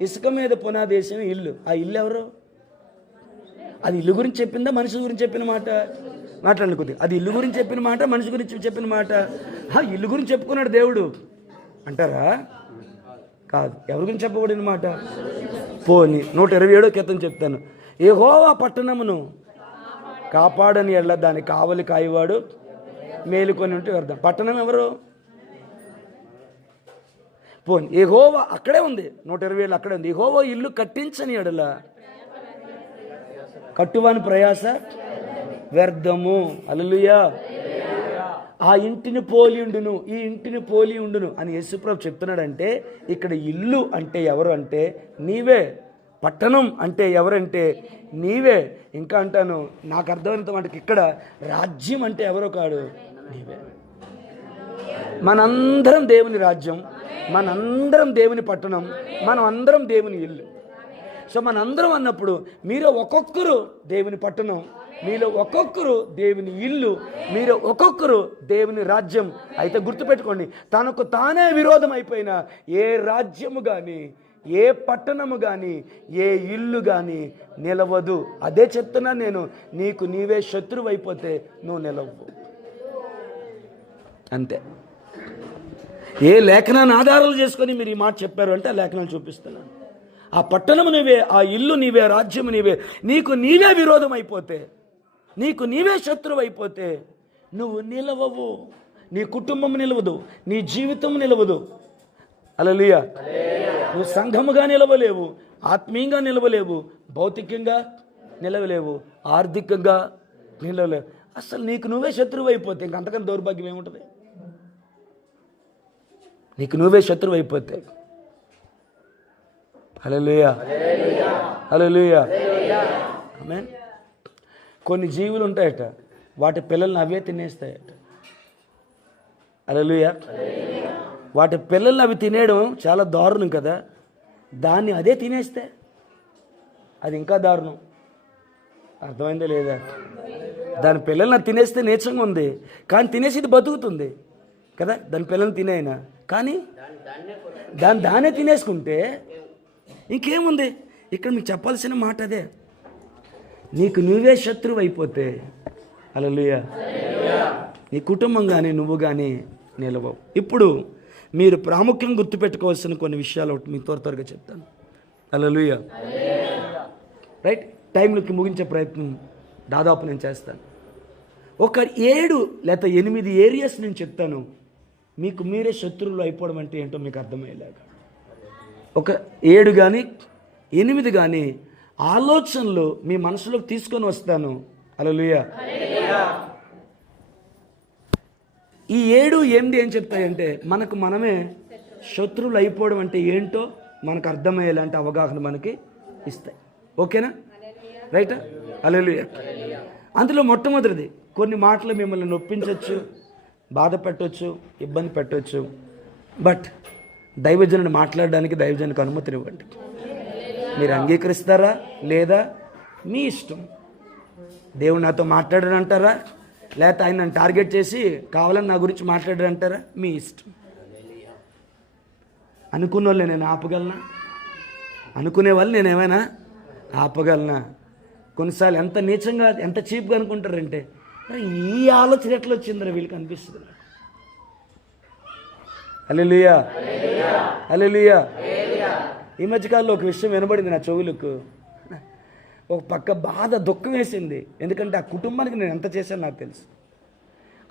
ఇసుక మీద పునాది వేసిన ఇల్లు. ఆ ఇల్లు ఎవరు? అది ఇల్లు గురించి చెప్పిందా, మనిషి గురించి చెప్పిన మాట? మాట్లాడుకుంది. అది ఇల్లు గురించి చెప్పిన మాట, మనిషి గురించి చెప్పిన మాట? ఇల్లు గురించి చెప్పుకున్నాడు దేవుడు అంటారా? కాదు. ఎవరి గురించి చెప్పబడిన మాట? పోని 127 క్రితం చెప్తాను. యెహోవా పట్టణమును కాపాడని ఎళ్ళ దాని కావలి కాయవాడు మేలుకొని ఉంటే వ్యర్థం. పట్టణం ఎవరు? పోని యెహోవా అక్కడే ఉంది, 127 అక్కడే ఉంది. యెహోవా ఇల్లు కట్టించని ఎడల కట్టువాని ప్రయాస వ్యర్థము. హల్లెలూయా. ఆ ఇంటిని పోలి ఉండును, ఈ ఇంటిని పోలి ఉండును అని యేసుప్రభు చెప్తున్నాడంటే, ఇక్కడ ఇల్లు అంటే ఎవరు అంటే నీవే. పట్టణం అంటే ఎవరంటే నీవే. ఇంకా అంటాను, నాకు అర్థమైనంత మటుకు ఇక్కడ రాజ్యం అంటే ఎవరో కాడు, నీవే. మనందరం దేవుని రాజ్యం, మనందరం దేవుని పట్టణం, మనం అందరం దేవుని ఇల్లు. సో మనందరం అన్నప్పుడు మీరు ఒక్కొక్కరు దేవుని పట్టణం, మీలో ఒక్కొక్కరు దేవుని ఇల్లు, మీరు ఒక్కొక్కరు దేవుని రాజ్యం. అయితే గుర్తుపెట్టుకోండి, తనకు తానే విరోధం అయిపోయిన ఏ రాజ్యము కానీ ఏ పట్టణము కానీ ఏ ఇల్లు కానీ నిలవదు. అదే చెప్తున్నా నేను, నీకు నీవే శత్రువు అయిపోతే నువ్వు నిలవవు. అంతే. ఏ లేఖనాన్ని ఆధారాలు చేసుకొని మీరు ఈ మాట చెప్పారు అంటే ఆ లేఖనాలు చూపిస్తున్నాను. ఆ పట్టణము నీవే, ఆ ఇల్లు నీవే, రాజ్యము నీవే. నీకు నీవే విరోధం అయిపోతే, నీకు నీవే శత్రువు అయిపోతే నువ్వు నిలవవు. నీ కుటుంబం నిలవదు, నీ జీవితం నిలవదు. హల్లెలూయా. నువ్వు సంఘముగా నిలవలేవు, ఆత్మీయంగా నిలవలేవు, భౌతికంగా నిలవలేవు, ఆర్థికంగా నిలవలేవు. అసలు నీకు నువ్వే శత్రువు అయిపోతే ఇంకంతకన్నా దౌర్భాగ్యం ఏముంటుంది? నీకు నువ్వే శత్రువు అయిపోతే. హల్లెలూయా, హల్లెలూయా, ఆమేన్. కొన్ని జీవులు ఉంటాయట, వాటి పిల్లల్ని అవే తినేస్తాయట. హల్లెలూయా. వాటి పిల్లల్ని అవి తినేయడం చాలా దారుణం కదా. దాన్ని అదే తినేస్తే అది ఇంకా దారుణం. అర్థమైందా లేదా? దాని పిల్లల్ని తినేస్తే నీచంగా ఉంది, కానీ తినేసి ఇది బతుకుతుంది కదా. దాని పిల్లల్ని తినేయినా కానీ దాన్నే తినేసుకుంటే ఇంకేముంది? ఇక్కడ మీకు చెప్పాల్సిన మాట అదే. నీకు నువ్వే శత్రువు అయిపోతే హల్లెలూయా. నీ కుటుంబం కానీ నువ్వు కానీ నిలవవు. ఇప్పుడు మీరు ప్రాముఖ్యంగా గుర్తుపెట్టుకోవాల్సిన కొన్ని విషయాలు ఒకటి మీకు త్వరగా చెప్తాను. హల్లెలూయా. రైట్, టైంలోకి ముగించే ప్రయత్నం దాదాపు నేను చేస్తాను. ఒక 7 లేదా 8 ఏరియాస్ నేను చెప్తాను. మీకు మీరే శత్రువులు అయిపోవడం అంటే ఏంటో మీకు అర్థమయ్యేలాగా. ఒక 7 కానీ 8 కానీ ఆలోచనలు మీ మనసులోకి తీసుకొని వస్తాను. హల్లెలూయా. ఈ 7, 8 ఏం చెప్తాయంటే మనకు మనమే శత్రువులు అయిపోవడం అంటే ఏంటో మనకు అర్థమయ్యేలాంటి అవగాహన మనకి ఇస్తాయి. ఓకేనా? రైటా? హల్లెలూయా. అందులో మొట్టమొదటిది, కొన్ని మాటలు మిమ్మల్ని నొప్పించవచ్చు, బాధ పెట్టవచ్చు, ఇబ్బంది పెట్టవచ్చు. బట్ దైవజనుని మాట్లాడడానికి దైవజనునికి అనుమతినివ్వండి. మీరు అంగీకరిస్తారా లేదా మీ ఇష్టం. దేవుడు నాతో మాట్లాడారంటారా, లేకపోతే ఆయన నన్ను టార్గెట్ చేసి కావాలని నా గురించి మాట్లాడారంటారా, మీ ఇష్టం. అనుకున్న వాళ్ళే నేను ఆపగలనా? అనుకునే వాళ్ళు నేను ఏమైనా ఆపగలనా? కొన్నిసార్లు ఎంత నీచంగా, ఎంత చీప్గా అనుకుంటారంటే, ఈ ఆలోచన ఎట్లా వచ్చిందిరా వీళ్ళకి అనిపిస్తుంది నాకు. హల్లెలూయా. హల్లెలూయా. ఈ మధ్యకాలంలో ఒక విషయం వినబడింది నా చెవులకు. ఒక పక్క బాధ, దుఃఖం వేసింది. ఎందుకంటే ఆ కుటుంబానికి నేను ఎంత చేశాను నాకు తెలుసు.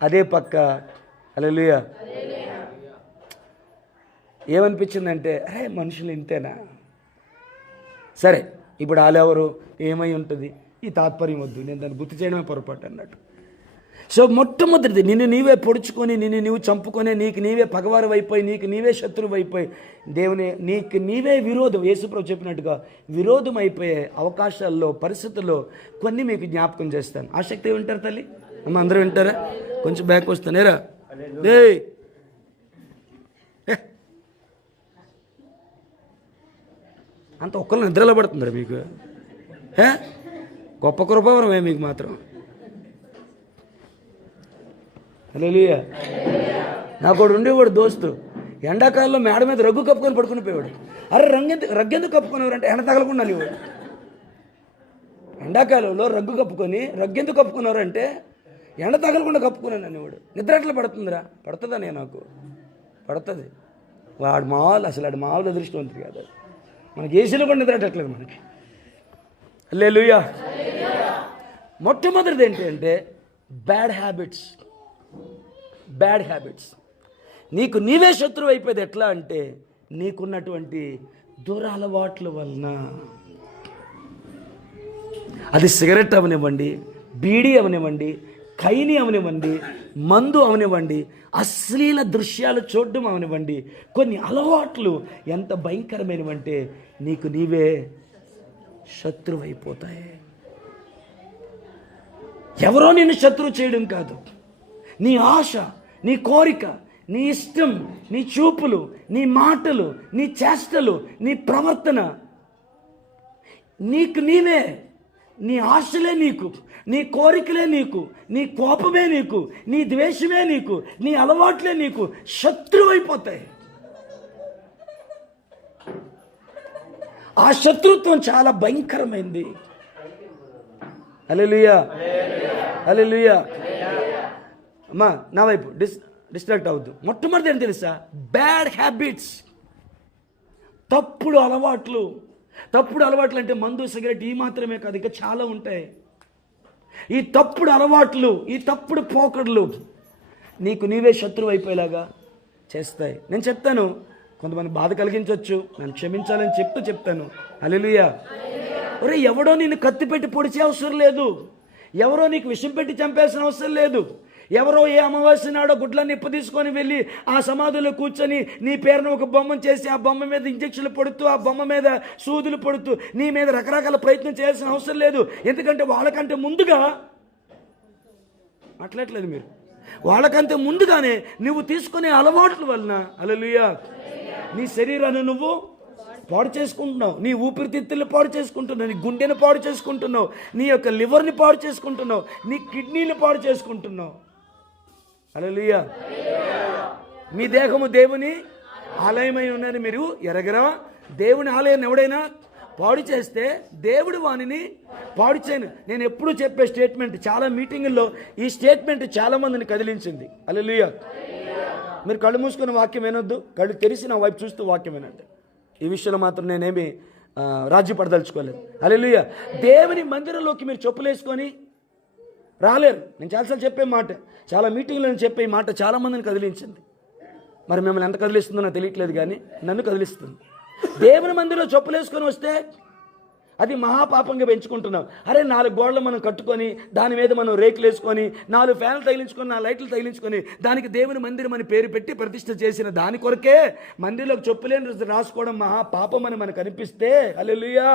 అదే పక్క హల్లెలూయా ఏమనిపించిందంటే, అరే మనుషులు ఇంతేనా? సరే, ఇప్పుడు వాళ్ళెవరు, ఏమై ఉంటుంది, ఈ తాత్పర్యం వద్దు, నేను దాన్ని గుర్తు చేయడమే పొరపాటు అన్నట్టు. సో మొట్టమొదటిది, నిన్ను నీవే పొడుచుకొని, నిన్ను నీవు చంపుకొని, నీకు నీవే పగవారు అయిపోయి, నీకు నీవే శత్రువు అయిపోయి, దేవుని నీకు నీవే విరోధం, యేసుప్రభు చెప్పినట్టుగా విరోధం అయిపోయే అవకాశాల్లో, పరిస్థితుల్లో కొన్ని మీకు జ్ఞాపకం చేస్తాను. ఆసక్తి వింటారు తల్లి? అమ్మ అందరూ వింటారా? కొంచెం బ్యాక్ వస్తానేరా. అంత ఒక్కళ్ళు నిద్రలో పడుతుందిరా మీకు? గొప్ప కృపవరమే మీకు మాత్రం. హల్లెలూయా. నాకు ఒకడు ఉండేవాడు దోస్తు, ఎండాకాలంలో మేడ మీద రగ్గు కప్పుకొని పడుకుని పోయేవాడు. అరే రగ్గెందుకు కప్పుకునేవారు అంటే ఎండ తగలకుండా అనేవాడు. ఎండాకాలంలో రగ్గెందుకు కప్పుకున్నారు అంటే ఎండ తగలకుండా కప్పుకున్నాను అనేవాడు. నిద్ర ఎట్లా పడుతుందిరా? పడుతుందా? నేను నాకు పడుతుంది. వాడు మామూలు అదృష్టవంతుడు కాదు. మనకి ఏసీలో కూడా నిద్ర ఎట్టట్లేదు మనకి. హల్లెలూయా. మొట్టమొదటిది ఏంటి అంటే బ్యాడ్ హ్యాబిట్స్. నీకు నీవే శత్రువు అయిపోయేది ఎట్లా అంటే నీకున్నటువంటి దురలవాట్ల వలన. అది సిగరెట్ అవనివ్వండి, బీడీ అవనివ్వండి, ఖైనీ అవనివ్వండి, మందు అవనివ్వండి, అశ్లీల దృశ్యాలు చూడడం అవనివ్వండి, కొన్ని అలవాట్లు ఎంత భయంకరమైనవంటే నీకు నీవే శత్రువు అయిపోతాయి. ఎవరో నిన్ను శత్రువు చేయడం కాదు, నీ ఆశ, నీ కోరిక, నీ ఇష్టం, నీ చూపులు, నీ మాటలు, నీ చేష్టలు, నీ ప్రవర్తన, నీకు నీవే, నీ ఆశలే నీకు, నీ కోరికలే నీకు, నీ కోపమే నీకు, నీ ద్వేషమే నీకు, నీ అలవాట్లే నీకు శత్రువు అయిపోతాయి. ఆ శత్రుత్వం చాలా భయంకరమైంది. హల్లెలూయా. హల్లెలూయా. అమ్మా నా వైపు డిస్ట్రాక్ట్ అవద్దు. మొట్టమొదటి ఏంటి తెలుసా? Bad habits. తప్పుడు అలవాట్లు అంటే మందు, సిగరెట్ ఈ మాత్రమే కాదు, ఇంకా చాలా ఉంటాయి. ఈ తప్పుడు అలవాట్లు, ఈ తప్పుడు పోకడలు నీకు నీవే శత్రువు అయిపోయేలాగా చేస్తాయి. నేను చెప్తాను, కొంతమంది బాధ కలిగించవచ్చు, నన్ను క్షమించాలని చెప్తాను. హల్లెలూయా. ఒరే, ఎవడో నిన్ను కత్తి పెట్టి పొడిచే అవసరం లేదు, ఎవరో నీకు విషం పెట్టి చంపేసిన అవసరం లేదు, ఎవరో ఏ అమావాస్య నాడో గుడ్లన్నీ నిప్పు తీసుకొని వెళ్ళి ఆ సమాధిలో కూర్చొని నీ పేరును ఒక బొమ్మను చేసి ఆ బొమ్మ మీద ఇంజక్షన్లు పడుతూ, ఆ బొమ్మ మీద సూదులు పడుతూ నీ మీద రకరకాల ప్రయత్నం చేయాల్సిన అవసరం లేదు. ఎందుకంటే వాళ్ళకంటే ముందుగా మాట్లాడలేదు మీరు, వాళ్ళకంటే ముందుగానే నువ్వు తీసుకునే అలవాట్ల వలన హల్లెలూయా నీ శరీరాన్ని నువ్వు పాడు చేసుకుంటున్నావు, నీ ఊపిరితిత్తులు పాడు చేసుకుంటున్నావు, నీ గుండెను పాడు చేసుకుంటున్నావు, నీ యొక్క లివర్ని పాడు చేసుకుంటున్నావు, నీ కిడ్నీలు పాడు చేసుకుంటున్నావు. హల్లెలూయా. మీ దేహము దేవుని ఆలయమై ఉన్నది మీరు ఎరగరా? దేవుని ఆలయాన్ని ఎవడైనా పాడు చేస్తే దేవుడు వానిని పాడు చేయను. నేను ఎప్పుడూ చెప్పే స్టేట్మెంట్, చాలా మీటింగుల్లో ఈ స్టేట్మెంట్ చాలా మందిని కదిలించింది. హల్లెలూయా. మీరు కళ్ళు మూసుకుని వాక్యం వినొద్దు, కళ్ళు తెరిచి నా వైపు చూస్తూ వాక్యం వినండి. ఈ విషయంలో మాత్రం నేనేమి రాజీ పడదలుచుకోలేదు. హల్లెలూయా. దేవుని మందిరంలోకి మీరు చెప్పులు వేసుకొని రాలేరు. నేను చాలాసార్లు చెప్పే మాట, చాలా మీటింగ్లో నేను చెప్పే ఈ మాట చాలా మందిని కదిలించింది. మరి మిమ్మల్ని ఎంత కదిలిస్తుందో నాకు తెలియట్లేదు, కానీ నన్ను కదిలిస్తుంది. దేవుని మందిరంలో చెప్పులు వేసుకొని వస్తే అది మహాపాపంగా పెంచుకుంటున్నాం. అరే 4 గోడలు మనం కట్టుకొని దాని మీద మనం రేకులు వేసుకొని 4 ఫ్యాన్లు తగిలించుకొని 4 లైట్లు తగిలించుకొని దానికి దేవుని మందిరం అని పేరు పెట్టి ప్రతిష్ఠ చేసిన దాని కొరకే మందిరంలోకి చెప్పులేని రాసుకోవడం మహాపాపం అని మనకు అనిపిస్తే, హల్లెలూయా,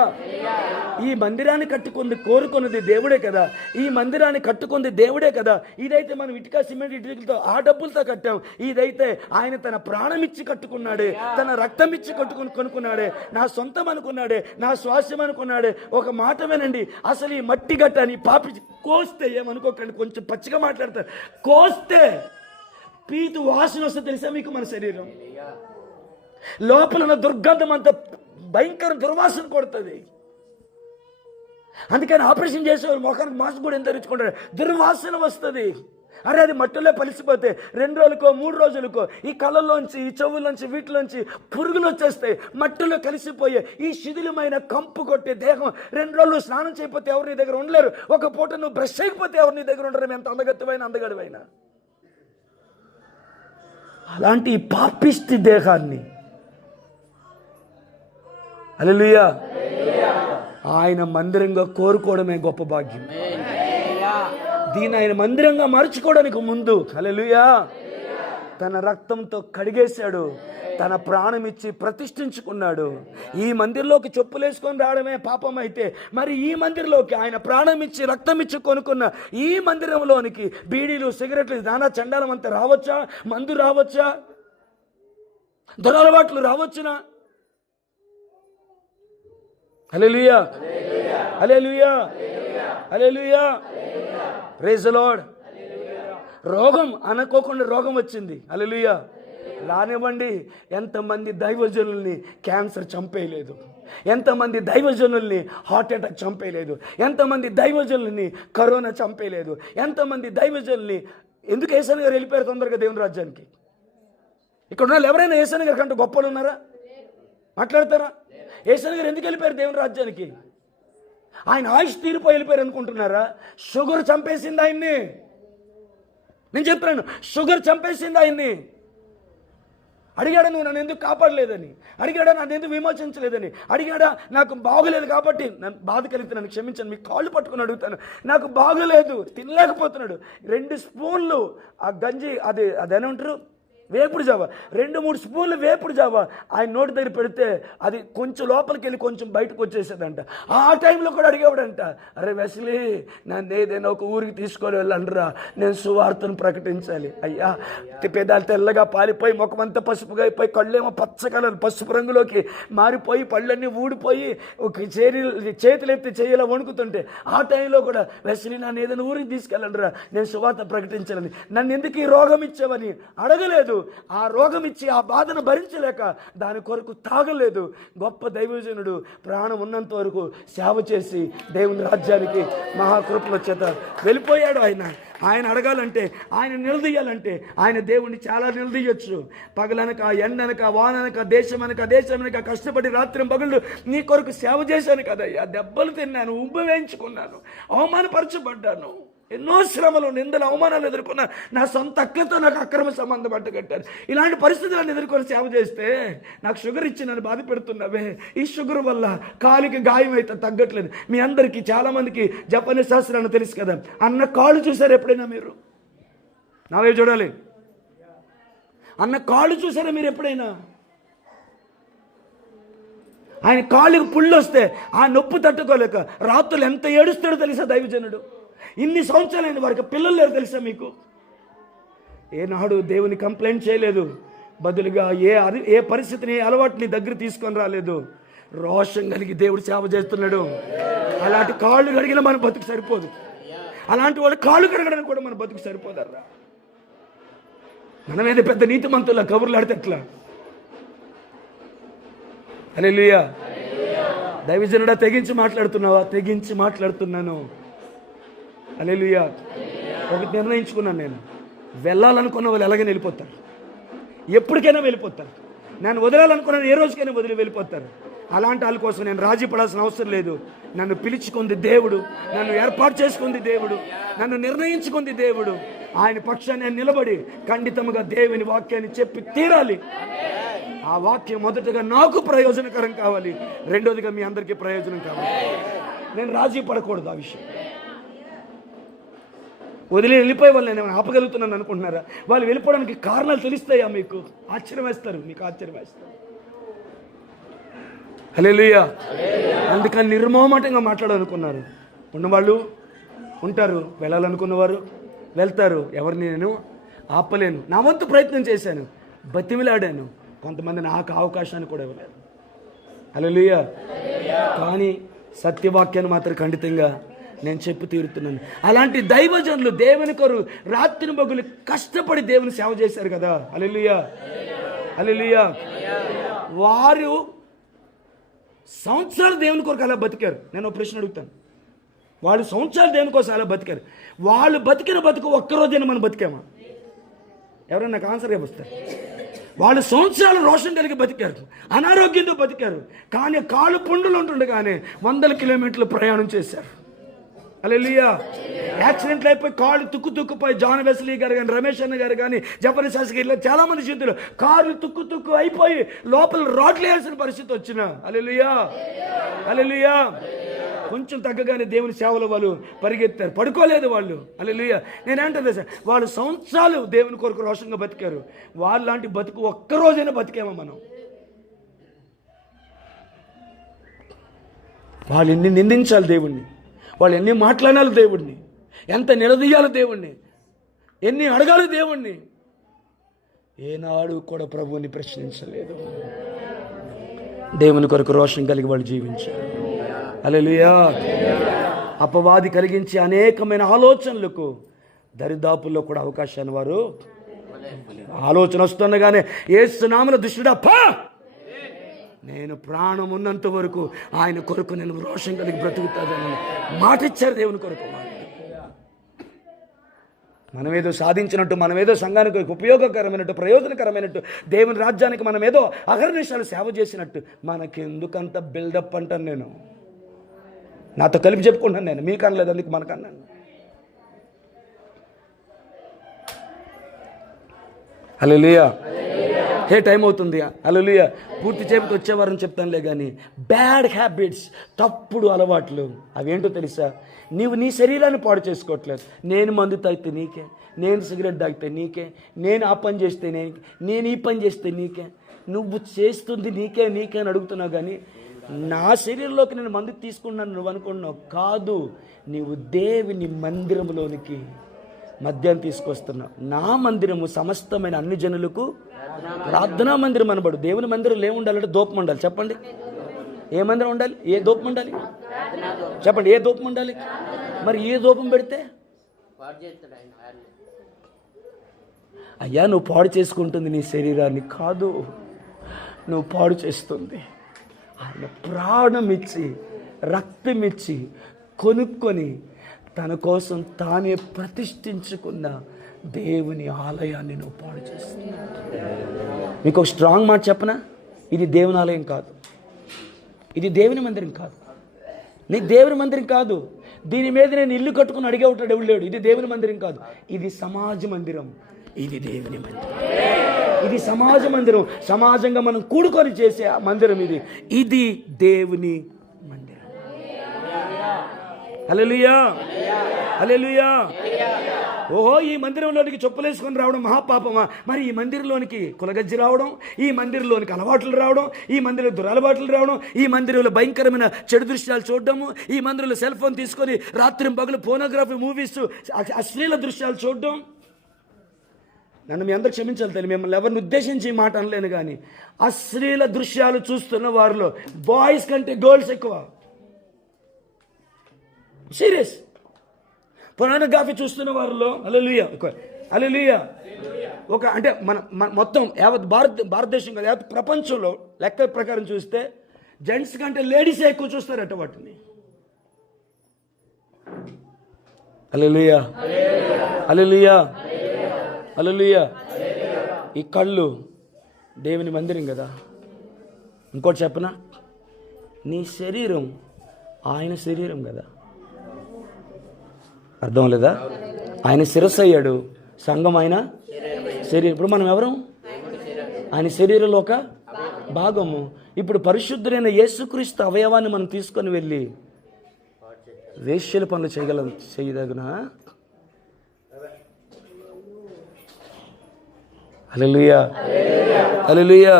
ఈ మందిరాన్ని కోరుకున్నది దేవుడే కదా, ఈ మందిరాన్ని కట్టుకుంది దేవుడే కదా. ఇదైతే మనం ఇటుక సిమెంట్ ఇటుకలతో ఆ డబ్బులతో కట్టాం. ఇదైతే ఆయన తన ప్రాణం ఇచ్చి కట్టుకున్నాడే, తన రక్తం ఇచ్చి కొనుక్కున్నాడే, నా సొంతం అనుకున్నాడే, నా స్వాస్థ్యం అనుకున్నాడు. ఒక మాట వినండి, అసలు ఈ మట్టి గట్టని పాపి కోస్తే, ఏమనుకోకండి, కొంచెం పచ్చిగా మాట్లాడతారు, కోస్తే పీతు వాసన వస్తే తెలుసా మీకు? మన శరీరం లోపల ఉన్న దుర్గంధం అంత భయంకర దుర్వాసన కొడుతుంది. అందుకని ఆపరేషన్ చేసేవారు మొఖానికి మాస్క్ కూడా ఎంత తెచ్చుకుంటారు, దుర్వాసన వస్తుంది. అరే అది మట్టిలో పలిసిపోతే 2 రోజులకో 3 రోజులకో ఈ కళ్ళల్లోంచి, ఈ చెవుల్లోంచి, వీటిలోంచి పురుగులు వచ్చేస్తాయి. మట్టిలో కలిసిపోయే ఈ శిథిలమైన కంపు కొట్టే దేహం 2 రోజులు స్నానం చేయకపోతే ఎవరు నీ దగ్గర ఉండలేరు. ఒక పూట నువ్వు బ్రష్ చేయకపోతే ఎవరు నీ దగ్గర ఉండరు, ఎంత అందగడువైనా. అలాంటి పాపిష్టి దేహాన్ని, హల్లెలూయా, ఆయన మందిరంగా కోరుకోవడమే గొప్ప భాగ్యం. దీన్ని ఆయన మందిరంగా మార్చుకోవడానికి ముందు, హల్లెలూయా, తన రక్తంతో కడిగేశాడు, తన ప్రాణం ఇచ్చి ప్రతిష్ఠించుకున్నాడు. ఈ మందిరంలోకి చెప్పులేసుకొని రావడమే పాపం అయితే, మరి ఈ మందిరంలోకి ఆయన ప్రాణం ఇచ్చి రక్తం ఇచ్చి కొనుక్కున్న ఈ మందిరంలోనికి బీడీలు, సిగరెట్లు, దానా చండాలం అంతా రావచ్చా? మందు రావచ్చా? దురలవాట్లు రావచ్చునా? హల్లెలూయా, హల్లెలూయా, హల్లెలూయా, ప్రైజ్ ది లార్డ్. రోగం అనుకోకుండా రోగం వచ్చింది, హల్లెలూయా, రానివ్వండి. ఎంతమంది దైవజనుల్ని క్యాన్సర్ చంపేయలేదు, ఎంతమంది దైవజనుల్ని హార్ట్ అటాక్ చంపేయలేదు, ఎంతమంది దైవజనుల్ని కరోనా చంపేయలేదు, ఎంతమంది దైవజనుల్ని. ఎందుకు యేసయ్య గారు వెళ్ళిపోయారు తొందరగా దేవుని రాజ్యానికి? ఇక్కడ ఉన్న ఎవరైనా యేసయ్య గారి కంటే గొప్పలు ఉన్నారా? మాట్లాడతారా? యేసయ్య గారు ఎందుకు వెళ్ళిపోయారు దేవుని రాజ్యానికి? ఆయన ఆయుష్ తీరిపోయి వెళ్ళిపోయారు అనుకుంటున్నారా? షుగర్ చంపేసింది ఆయన్ని. నేను చెప్తున్నాను, షుగర్ చంపేసింది ఆయన్ని. అడిగాడా నువ్వు నన్ను ఎందుకు కాపాడలేదని? అడిగాడా నన్ను ఎందుకు విమోచించలేదని? అడిగాడా నాకు బాగోలేదు కాబట్టి? నన్ను బాధ కలిగితే నన్ను క్షమించండి, మీకు కాళ్ళు పట్టుకుని అడుగుతాను. నాకు బాగోలేదు, తినలేకపోతున్నాడు. 2 స్పూన్లు ఆ గంజి, అదేమంటారు, వేపుడు జావా, 2-3 స్పూన్లు వేపుడు జావా ఆయన నోటి దగ్గర పెడితే అది కొంచెం లోపలికి వెళ్ళి కొంచెం బయటకు వచ్చేసేదంట. ఆ టైంలో కూడా అడిగేవాడంట, అరే వెస్లీ, నన్ను ఏదైనా ఒక ఊరికి తీసుకొని వెళ్ళండిరా, నేను సువార్తను ప్రకటించాలి. అయ్యా, పెదాలు తెల్లగా పాలిపోయి, ముఖమంతా పసుపుగా అయిపోయి, కళ్ళేమో పచ్చ కలర్ పసుపు రంగులోకి మారిపోయి, పళ్ళన్నీ ఊడిపోయి, ఒక చేతులు ఎత్తి చేయాల వణుకుతుంటే ఆ టైంలో కూడా, వెస్లీ, నన్ను ఏదైనా ఊరికి తీసుకెళ్ళండిరా, నేను సువార్త ప్రకటించాలని. నన్ను ఎందుకు ఈ రోగం ఇచ్చావని అడగలేదు. ఆ రోగం ఇచ్చి ఆ బాధను భరించలేక దాని కొరకు తాగలేదు. గొప్ప దైవజనుడు ప్రాణం ఉన్నంత వరకు సేవ చేసి దేవుని రాజ్యానికి మహాకృపల చేత వెళ్ళిపోయాడు. ఆయన అడగాలంటే, ఆయన నిలదీయాలంటే, ఆయన దేవుణ్ణి చాలా నిలదీయొచ్చు. పగలనక, ఎండనక, వాననక, దేశమనక కష్టపడి రాత్రి పగళ్ళు నీ కొరకు సేవ చేశాను కదయ్యా. దెబ్బలు తిన్నాను, ఉబ్బ వేయించుకున్నాను, అవమానపరచబడ్డాను, ఎన్నో శ్రమలు, నిందలు, అవమానాలు ఎదుర్కొన్నా. నా సొంత అక్కతో నాకు అక్రమ సంబంధం పట్టుకట్టారు. ఇలాంటి పరిస్థితులను ఎదుర్కొని సేవ చేస్తే నాకు షుగర్ ఇచ్చి నన్ను బాధ పెడుతున్నావే. ఈ షుగర్ వల్ల కాలుకి గాయం అయితే తగ్గట్లేదు. మీ అందరికీ చాలామందికి జపనీస్ శాస్త్రాన్ని తెలుసు కదా. అన్న కాళ్ళు చూసారు ఎప్పుడైనా మీరు? నావే చూడాలి. అన్న కాళ్ళు చూసారా మీరు ఎప్పుడైనా? ఆయన కాళ్ళకి పుళ్ళు వస్తే ఆ నొప్పి తట్టుకోలేక రాత్రులు ఎంత ఏడుస్తాడో తెలుసా దైవజనుడు? ఇన్ని సంవత్సరాలైన వారికి పిల్లలు లేరు తెలుసా మీకు? ఏనాడు దేవుని కంప్లైంట్ చేయలేదు, బదులుగా ఏ పరిస్థితిని, అలవాటుని దగ్గర తీసుకొని రాలేదు. రోషం కలిగి దేవుడు సేవ చేస్తున్నాడు. అలాంటి కాళ్ళు కడిగినా మన బతుకు సరిపోదు. అలాంటి వాళ్ళు కాళ్ళు కడగడానికి కూడా మన బతుకు సరిపోదర్రా. మనమేదో పెద్ద నీతిమంతుల కబుర్లు ఆడితే ఎట్లా? హల్లెలూయా. దైవజనుడా తెగించి మాట్లాడుతున్నావా? తెగించి మాట్లాడుతున్నాను. హల్లెలూయా. ఒకటి నిర్ణయించుకున్నాను, నేను వెళ్ళాలనుకున్న వాళ్ళు ఎలాగైనా వెళ్ళిపోతారు, ఎప్పటికైనా వెళ్ళిపోతారు. నన్ను వదలాలనుకున్నాను, ఏ రోజుకైనా వదిలి వెళ్ళిపోతారు. అలాంటి వాళ్ళ కోసం నేను రాజీ పడాల్సిన అవసరం లేదు. నన్ను పిలుచుకుంది దేవుడు, నన్ను ఏర్పాటు చేసుకుంది దేవుడు, నన్ను నిర్ణయించుకుంది దేవుడు. ఆయన పక్షాన్ని నేను నిలబడి ఖండితంగా దేవుని వాక్యాన్ని చెప్పి తీరాలి. ఆ వాక్యం మొదటగా నాకు ప్రయోజనకరం కావాలి, రెండోదిగా మీ అందరికీ ప్రయోజనం కావాలి. నేను రాజీ పడకూడదు ఆ విషయం. వదిలి వెళ్ళిపోయే వాళ్ళు నేను ఏమైనా ఆపగలుగుతున్నాను అనుకుంటున్నారా? వాళ్ళు వెళ్ళిపోవడానికి కారణాలు తెలుస్తాయా మీకు? ఆశ్చర్యం వేస్తారు, మీకు ఆశ్చర్యం వేస్తారు. హల్లెలూయా. అందుకని నిర్మోహమాటంగా మాట్లాడాలనుకున్నారు ఉన్నవాళ్ళు ఉంటారు, వెళ్ళాలనుకున్నవారు వెళ్తారు. ఎవరిని నేను ఆపలేను. నా వంతు ప్రయత్నం చేశాను, బతిమిలాడాను. కొంతమంది నాకు అవకాశాన్ని కూడా ఇవ్వలేదు. హల్లెలూయా. కానీ సత్యవాక్యాన్ని మాత్రం ఖండితంగా నేను చెప్పు తీరుతున్నాను. అలాంటి దైవజనులు దేవుని కొరకు రాత్రి పగలు కష్టపడి దేవుని సేవ చేశారు కదా. హల్లెలూయా, హల్లెలూయా. వారు సంవత్సరాలు దేవుని కొరకు అలా బతికారు. నేను ఒక ప్రశ్న అడుగుతాను, వాళ్ళు సంవత్సరాలు దేవుని కోసం అలా బతికారు. వాళ్ళు బతికిన బతుకు ఒక్కరోజైనా మనం బతికామా? ఎవరైనా నాకు ఆన్సర్ ఇవ్వస్తారు. వాళ్ళు సంవత్సరాలు రోషం కలిగి బతికారు, అనారోగ్యంతో బతికారు. కానీ కాళ్ళు పుండులు ఉంటుండగానే 100 కిలోమీటర్లు ప్రయాణం చేశారు. హల్లెలూయా. యాక్సిడెంట్లు అయిపోయి కాళ్ళు తుక్కుపోయి జాన్ వెస్లీ గారు కానీ, రమేష్ అన్న గారు కానీ, జపని శాస్త్రి ఇలా చాలా మంది జీవితంలో కాళ్ళు తుక్కు అయిపోయి లోపల రాడ్లు వేయాల్సిన పరిస్థితి వచ్చిన. హల్లెలూయా, హల్లెలూయా. కొంచెం తగ్గగానే దేవుని సేవలో వాళ్ళు పరిగెత్తారు, పడుకోలేదు వాళ్ళు. హల్లెలూయా. నేనేంటది సార్, వాళ్ళు సంవత్సరాలు దేవుని కొరకు రోషంగా బతికారు. వాళ్ళలాంటి బతుకు ఒక్కరోజైనా బతికేమో మనం? వాళ్ళు ఎన్ని నిందించాలి దేవుణ్ణి, వాళ్ళు ఎన్ని మాట్లాడాలి దేవుణ్ణి, ఎంత నిలదీయాలి దేవుణ్ణి, ఎన్ని అడగాలి దేవుణ్ణి. ఏనాడు కూడా ప్రభువుని ప్రశ్నించలేదు. దేవుని కొరకు రోషం కలిగి వాళ్ళు జీవించారు. హల్లెలూయా. అపవాది కలిగించే అనేకమైన ఆలోచనలకు దరిదాపుల్లో కూడా అవకాశాన్ని వారు ఆలోచన వస్తుండగానే యేసు నామమున దుష్టుడా పా, నేను ప్రాణం ఉన్నంత వరకు ఆయన కొరకు నేను రోషం కలిగి బ్రతుకుతాదని మాట ఇచ్చారు దేవుని కొరకు. మనమేదో సాధించినట్టు, మనమేదో సంఘానికి ఉపయోగకరమైనట్టు, ప్రయోజనకరమైనట్టు, దేవుని రాజ్యానికి మనమేదో అహర్నిశాలు సేవ చేసినట్టు మనకెందుకంత బిల్డప్ అంటాను. నేను నాతో కలిపి చెప్పుకుంటాను, నేను మీకు అనలేదు, అందుకు మనకన్నాను. హల్లెలూయా. హే, టైం అవుతుంది. హల్లెలూయా. పూర్తి చేపకి వచ్చేవారని చెప్తానులే. కానీ బ్యాడ్ హ్యాబిట్స్, తప్పుడు అలవాట్లు, అవేంటో తెలుసా? నీవు నీ శరీరాన్ని పాడు చేసుకోవట్లేదు. నేను మందు తాగితే నీకే, నేను సిగరెట్ తాగితే నీకే, నేను ఆ పని చేస్తే నేను ఈ పని చేస్తే నీకే, నువ్వు చేస్తుంది నీకే అని అడుగుతున్నావు. కానీ నా శరీరంలోకి నేను మందు తీసుకున్నాను నువ్వు అనుకున్నావు కాదు. నీవు దేవుని మందిరంలోనికి మద్యాన్ని తీసుకొస్తున్నావు. నా మందిరము సమస్తమైన అన్ని జనులకు ప్రార్థనా మందిరం అనబడు. దేవుని మందిరంలో ఏముండాలంటే దూపం ఉండాలి. చెప్పండి, ఏ మందిరం ఉండాలి? ఏ దూపం ఉండాలి? చెప్పండి, ఏ దూపం ఉండాలి? మరి ఏ దూపం పెడితే అయ్యా నువ్వు పాడు చేసుకుంటుంది నీ శరీరాన్ని కాదు, నువ్వు పాడు చేస్తుంది ఆయన ప్రాణం ఇచ్చి రక్తం ఇచ్చి కొనుక్కొని తన కోసం తానే ప్రతిష్ఠించుకున్న దేవుని ఆలయాన్ని నువ్వు పాడు చేస్తున్నావు. మీకు ఒక స్ట్రాంగ్ మాట చెప్పనా? ఇది దేవుని ఆలయం కాదు, ఇది దేవుని మందిరం కాదు, నీ దేవుని మందిరం కాదు. దీని మీద నేను ఇల్లు కట్టుకుని అడిగే ఉంటాడు ఎవడు లేడు. ఇది దేవుని మందిరం కాదు, ఇది సమాజ మందిరం. ఇది దేవుని మందిరం, ఇది సమాజ మందిరం. సమాజంగా మనం కూడుకొని చేసే మందిరం ఇది. ఇది దేవుని మందిరం. హల్లెలూయా, హల్లెలూయా. ఓహో, ఈ మందిరంలోనికి చెప్పులేసుకొని రావడం మహాపాపమా? మరి ఈ మందిరంలోనికి కులగజ్జి రావడం, ఈ మందిరంలోనికి అలవాట్లు రావడం, ఈ మందిరంలో దురలవాట్లు రావడం, ఈ మందిరంలో భయంకరమైన చెడు దృశ్యాలు చూడడము, ఈ మందిరంలో సెల్ ఫోన్ తీసుకొని రాత్రి పగలు పోనోగ్రఫీ మూవీస్ అశ్లీల దృశ్యాలు చూడడం. నన్ను మీ అందరూ క్షమించాలి తెలియదు, మిమ్మల్ని ఎవరిని ఉద్దేశించి ఈ మాట అనలేను. కానీ అశ్లీల దృశ్యాలు చూస్తున్న వారిలో బాయ్స్ కంటే గర్ల్స్ ఎక్కువ. సీరియస్. పోర్నోగ్రఫీ చూస్తున్న వారిలో హల్లెలూయా, హల్లెలూయా, ఒక అంటే మన మొత్తం యావత్ భారతదేశం కదా, యావత్ ప్రపంచంలో లెక్క ప్రకారం చూస్తే జెంట్స్ కంటే లేడీసే ఎక్కువ చూస్తారట వాటిని. హల్లెలూయా, హల్లెలూయా, హల్లెలూయా. ఈ కళ్ళు దేవుని మందిరం కదా. ఇంకోటి చెప్పనా, నీ శరీరం ఆయన శరీరం కదా. అర్థం లేదా? ఆయన శిరస్సు అయ్యాడు, సంఘం ఆయన శరీరం. ఇప్పుడు మనం ఎవరం? ఆయన శరీరంలో ఒక భాగము. ఇప్పుడు పరిశుద్ధులైన యేసుక్రీస్తు అవయవాన్ని మనం తీసుకొని వెళ్ళి వేశ్యల పనులు చేయదగునా? హల్లెలూయా, హల్లెలూయా.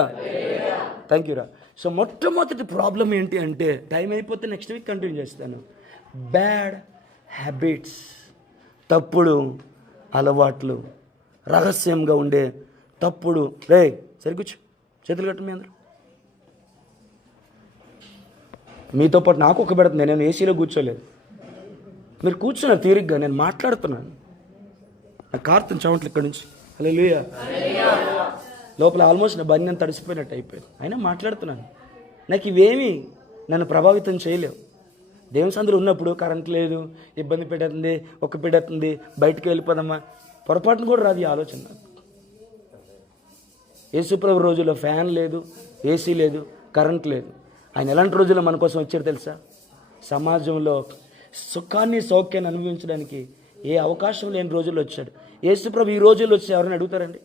థ్యాంక్ యూ రా. సో మొట్టమొదటి ప్రాబ్లం ఏంటి అంటే, టైం అయిపోతే నెక్స్ట్ వీక్ కంటిన్యూ చేస్తాను. బ్యాడ్ హ్యాబిట్స్, తప్పుడు అలవాట్లు, రహస్యంగా ఉండే తప్పుడు. రే సరికూర్చో, చేతులు కట్టు. మీ అందరూ మీతో పాటు నాకు ఒక పెడుతుంది. నేను ఏసీలో కూర్చోలేదు, మీరు కూర్చున్నారు తీరిగ్గా. నేను మాట్లాడుతున్నాను, నాకు కారుతుంది చెమటలు ఇక్కడి నుంచి. హల్లెలూయా. లోపల ఆల్మోస్ట్ నా బండి అంతా తడిసిపోయినట్టు అయిపోయింది, అయినా మాట్లాడుతున్నాను. నాకు ఇవేమీ నన్ను ప్రభావితం చేయలేవు. దేవుని సందులో ఉన్నప్పుడు కరెంట్ లేదు, ఇబ్బంది పెట్టేస్తుంది, ఒక్క పెట్టేస్తుంది, బయటికి వెళ్ళిపోదమ్మా, పొరపాటును కూడా రాదు ఈ ఆలోచన. యేసుప్రభు రోజుల్లో ఫ్యాన్ లేదు, ఏసీ లేదు, కరెంట్ లేదు. ఆయన ఎలాంటి రోజుల్లో మన కోసం వచ్చారు తెలుసా? సమాజంలో సుఖాన్ని సౌఖ్యాన్ని అనుభవించడానికి ఏ అవకాశం లేని రోజుల్లో వచ్చాడు. యేసుప్రభు ఈ రోజుల్లో వచ్చి ఎవరైనా అడుగుతారండి?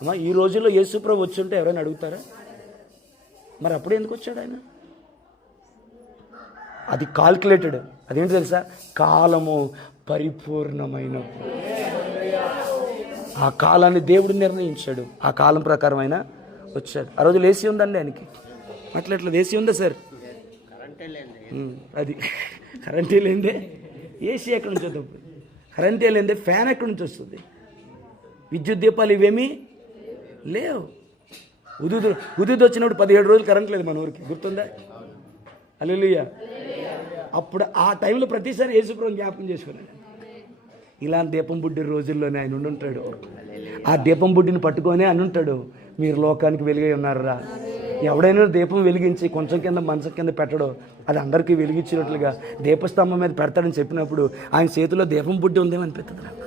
అమ్మా, ఈ రోజుల్లో యేసుప్రభు వచ్చి ఉంటే ఎవరైనా అడుగుతారా? మరి అప్పుడు ఎందుకు వచ్చాడు ఆయన? అది కాల్కులేటెడ్. అదేంటి తెలుసా? కాలము పరిపూర్ణమైనప్పుడు ఆ కాలాన్ని దేవుడు నిర్ణయించాడు. ఆ కాలం ప్రకారం ఆయన వచ్చాడు. ఆ రోజులు ఏసీ ఉందండి ఆయనకి? అట్లా ఏసీ ఉందా సార్? అది కరెంటే లేదే ఏసీ ఎక్కడి నుంచి వస్తుంది? కరెంటే లేదే ఫ్యాన్ ఎక్కడి నుంచి వస్తుంది? విద్యుత్ దీపాలు ఇవేమీ లేవు. ఉదుదు వచ్చినప్పుడు 17 రోజులు కరెంట్ లేదు మన ఊరికి, గుర్తుందా? హల్లెలూయా. అప్పుడు ఆ టైంలో ప్రతిసారి యేసుప్రభుని జ్ఞాపకం చేసుకున్నాను. ఇలాంటి దీపం బుడ్డి రోజుల్లోనే ఆయన ఉండుంటాడు. ఆ దీపం బుడ్డిని పట్టుకొని అని ఉంటాడు, మీరు లోకానికి వెలుగై ఉన్నారా. ఎవడైనా దీపం వెలిగించి కొంచెం కింద మంచం కింద పెట్టడం, అది అందరికీ వెలిగించినట్లుగా దీపస్తంభం మీద పెడతాడని చెప్పినప్పుడు ఆయన చేతిలో దీపం బుడ్డి ఉందేమో అనిపిస్తుంది నాకు.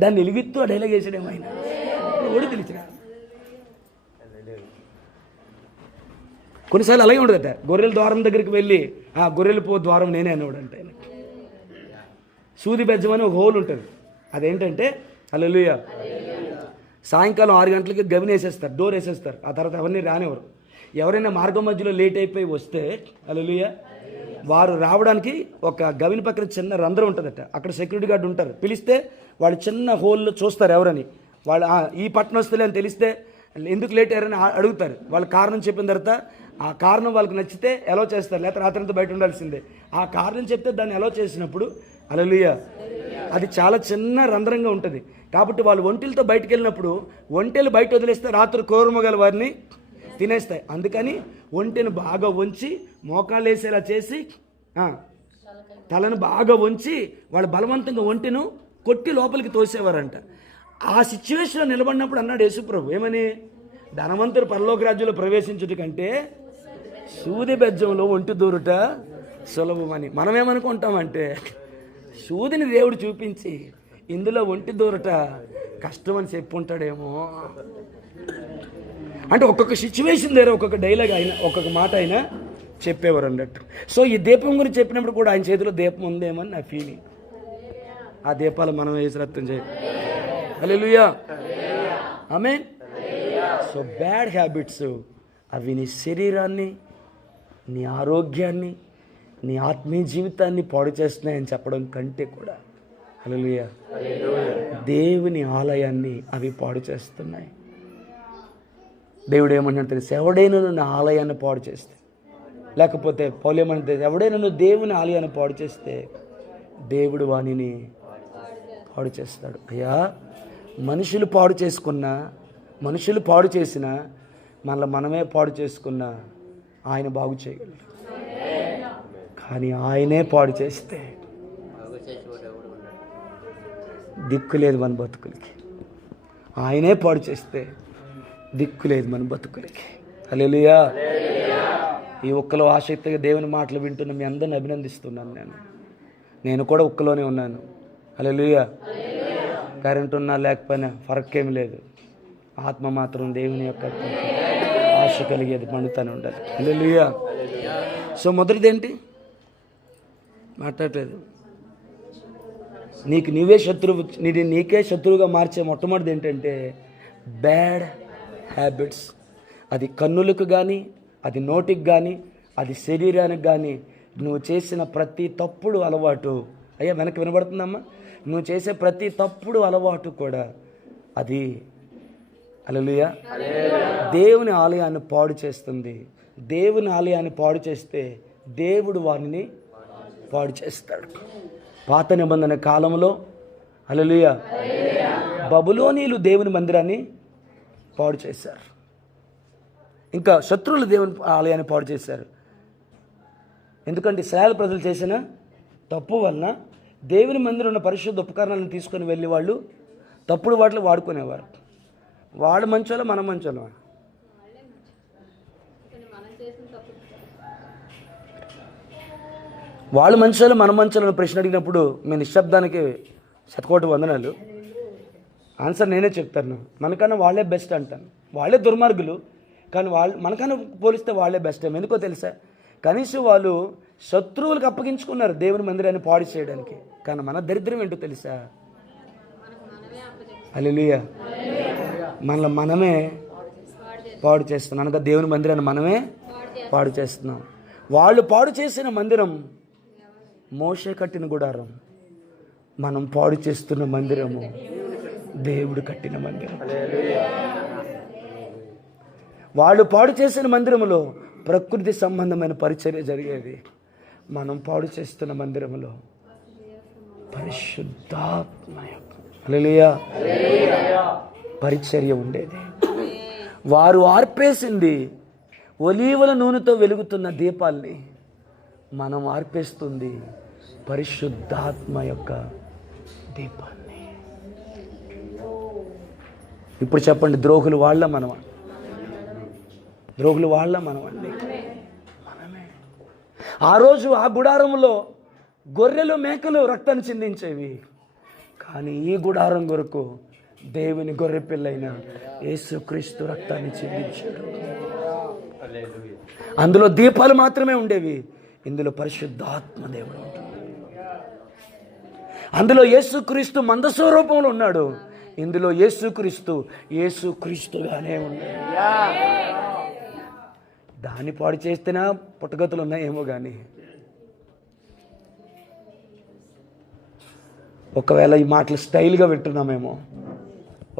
దాన్ని వెలిగిస్తూ ఆ డైలాగ్ వేసాడేమో ఆయన. ఓడి తెలిసిన కొన్నిసార్లు అలాగే ఉండదట. గొర్రెల ద్వారం దగ్గరికి వెళ్ళి, ఆ గొర్రెలు పో ద్వారం నేనే అనేవాడు అంటే ఆయన. సూది బెజ్జం అని ఒక హోల్ ఉంటుంది. అదేంటంటే హల్లెలూయా, సాయంకాలం 6 గంటలకి గవిని వేసేస్తారు, డోర్ వేసేస్తారు. ఆ తర్వాత ఎవరిని రానివ్వరు. ఎవరైనా మార్గం మధ్యలో లేట్ అయిపోయి వస్తే హల్లెలూయా, వారు రావడానికి ఒక గవిని పక్కన చిన్న రంధ్రం ఉంటుందట. అక్కడ సెక్యూరిటీ గార్డు ఉంటారు. పిలిస్తే వాళ్ళు చిన్న హోల్లో చూస్తారు ఎవరని. వాళ్ళు ఈ పట్టణం వస్తలే అని తెలిస్తే ఎందుకు లేట్ అయ్యారని అడుగుతారు. వాళ్ళ కారణం చెప్పిన తర్వాత ఆ కారణం వాళ్ళకి నచ్చితే ఎలా చేస్తారు, లేకపోతే రాత్రంతా బయట ఉండాల్సిందే. ఆ కారణం చెప్తే దాన్ని ఎలా చేసినప్పుడు హల్లెలూయా, అది చాలా చిన్న రంధ్రంగా ఉంటుంది. కాబట్టి వాళ్ళు ఒంటెలతో బయటకు వెళ్ళినప్పుడు ఒంటెలు బయట వదిలేస్తే రాత్రి క్రూరమృగాలు వారిని తినేస్తాయి. అందుకని ఒంటెను బాగా వంచి మోకాళ్ళు వేసేలా చేసి తలను బాగా వంచి వాళ్ళు బలవంతంగా ఒంటెను కొట్టి లోపలికి తోసేవారంట. ఆ సిచ్యువేషన్లో నిలబడినప్పుడు అన్నాడు యేసుప్రభు ఏమని, ధనవంతుడు పరలోక రాజ్యంలో ప్రవేశించుట కంటే సూది బెజ్జంలో ఒంటి దూరుట సులభమని. మనమేమనుకుంటామంటే సూదిని దేవుడు చూపించి ఇందులో ఒంటి దూరట కష్టమని చెప్పుంటాడేమో. అంటే ఒక్కొక్క సిచ్యువేషన్ దగ్గర ఒక్కొక్క డైలాగ్ అయినా ఒక్కొక్క మాట అయినా చెప్పేవారు అన్నట్టు. సో ఈ దీపం గురించి చెప్పినప్పుడు కూడా ఆయన చేతిలో దీపం ఉందేమని నా ఫీలింగ్. ఆ దీపాలు మనం వేసిరత్తం చేయాలి. హల్లెలూయా, ఆమేన్. సో బ్యాడ్ హ్యాబిట్స్ అవి నీ శరీరాన్ని, నీ ఆరోగ్యాన్ని, నీ ఆత్మీయ జీవితాన్ని పాడు చేస్తున్నాయని చెప్పడం కంటే కూడా హల్లెలూయా, దేవుని ఆలయాన్ని అవి పాడు చేస్తున్నాయి. దేవుడు ఏమన్నాడు తెలుసు? ఎవడైనా నా ఆలయాన్ని పాడు చేస్తే, లేకపోతే పౌలు ఏమన్నా తెలుసు? ఎవడైనా నువ్వు దేవుని ఆలయాన్ని పాడు చేస్తే దేవుడు వానిని పాడు చేస్తాడు. అయ్యా, మనుషులు పాడు చేసుకున్నా, మనుషులు పాడు చేసినా, మళ్ళీ మనమే పాడు చేసుకున్నా ఆయన బాగు చేయగలరు. కానీ ఆయనే పాడు చేస్తే దిక్కు లేదు మన బతుకులకి. ఆయనే పాడు చేస్తే దిక్కు లేదు మన బతుకులకి. హల్లెలూయా. ఈ ఉక్కలో ఆసక్తిగా దేవుని మాటలు వింటున్న మీ అందరిని అభినందిస్తున్నాను. నేను కూడా ఉక్కలోనే ఉన్నాను. హల్లెలూయా. కరెంట్ ఉన్నా లేకపోయినా ఫరక్ ఏమి లేదు. ఆత్మ మాత్రం దేవుని యొక్క ఆశ కలిగేది మండుతూనే ఉండాలి. హల్లెలూయా. సో మొదటిది ఏంటి? మాట్లాడలేదు. నీకే శత్రువుగా మార్చే మొట్టమొదటిది ఏంటంటే బ్యాడ్ హ్యాబిట్స్. అది కన్నులకు కానీ, అది నోటికి కానీ, అది శరీరానికి కానీ, నువ్వు చేసిన ప్రతి తప్పుడు అలవాటు, అయ్యా వెనక్కి వినబడుతుందమ్మా, నువ్వు చేసే ప్రతి తప్పుడు అలవాటు కూడా అది హల్లెలూయా దేవుని ఆలయాన్ని పాడు చేస్తుంది. దేవుని ఆలయాన్ని పాడు చేస్తే దేవుడు వారిని పాడు చేస్తాడు. పాత నిబంధన కాలంలో హల్లెలూయా బబులోనీయులు దేవుని మందిరాన్ని పాడు చేశారు. ఇంకా శత్రువులు దేవుని ఆలయాన్ని పాడు చేశారు. ఎందుకంటే ఇశ్రాయేలు ప్రజలు చేసిన తప్పు వలన దేవుని మందిరం ఉన్న పరిశుద్ధ ఉపకరణాలను తీసుకొని వెళ్ళి వాళ్ళు తప్పుడు వాటిలో వాడుకునేవారు. వాడు మంచోళ్ళ మన మంచోళ్ళ? వాళ్ళు మంచోళ్ళు మన మంచోళ్ళని ప్రశ్న అడిగినప్పుడు మీ నిశ్శబ్దానికి శతకోటి వందనాలు. ఆన్సర్ నేనే చెప్తాను. మనకన్నా వాళ్ళే బెస్ట్ అంటాను. వాళ్ళే దుర్మార్గులు, కానీ మనకన్నా పోలిస్తే వాళ్ళే బెస్ట్. ఎందుకో తెలుసా? కనీసం వాళ్ళు శత్రువులకు అప్పగించుకున్నారు దేవుని మందిరాన్ని పాడు చేయడానికి. కానీ మన దరిద్రం ఏంటో తెలుసా? హల్లెలూయా మనమే పాడు చేస్తున్నాం. అనగా దేవుని మందిరాన్ని మనమే పాడు చేస్తున్నాం. వాళ్ళు పాడు చేసిన మందిరం మోషే కట్టిన గుడారం, మనం పాడు చేస్తున్న మందిరము దేవుడు కట్టిన మందిరం. వాళ్ళు పాడు చేసిన మందిరములో ప్రకృతి సంబంధమైన పరిచర్య జరిగేది. మనం పాడు చేస్తున్న మందిరములో పరిశుద్ధాత్మ హల్లెలూయా పరిచర్య ఉండేది. వారు ఆర్పేసింది ఒలీవల నూనెతో వెలుగుతున్న దీపాల్ని, మనం ఆర్పేస్తుంది పరిశుద్ధాత్మ యొక్క దీపాన్ని. ఇప్పుడు చెప్పండి, ద్రోహులు వాళ్ళ మనమా? ద్రోహులు వాళ్ళ మనమండి, మనమే. ఆ రోజు ఆ గుడారంలో గొర్రెలు మేకలు రక్తాన్ని చిందించేవి. కానీ ఈ గుడారం కొరకు దేవుని గొర్రె పిల్లైన యేసుక్రీస్తు రక్తాన్ని చిందించాడు. అందులో దీపాలు మాత్రమే ఉండేవి, ఇందులో పరిశుద్ధాత్మ దేవుడు ఉంటుంది. అందులో యేసుక్రీస్తు మందస్వరూపంలో ఉన్నాడు, ఇందులో యేసుక్రీస్తుగానే ఉన్నాడు. దాన్ని పాడు చేస్తేనా పుట్టగతులు ఉన్నాయేమో కానీ, ఒకవేళ ఈ మాటలు స్టైల్గా వింటున్నామేమో,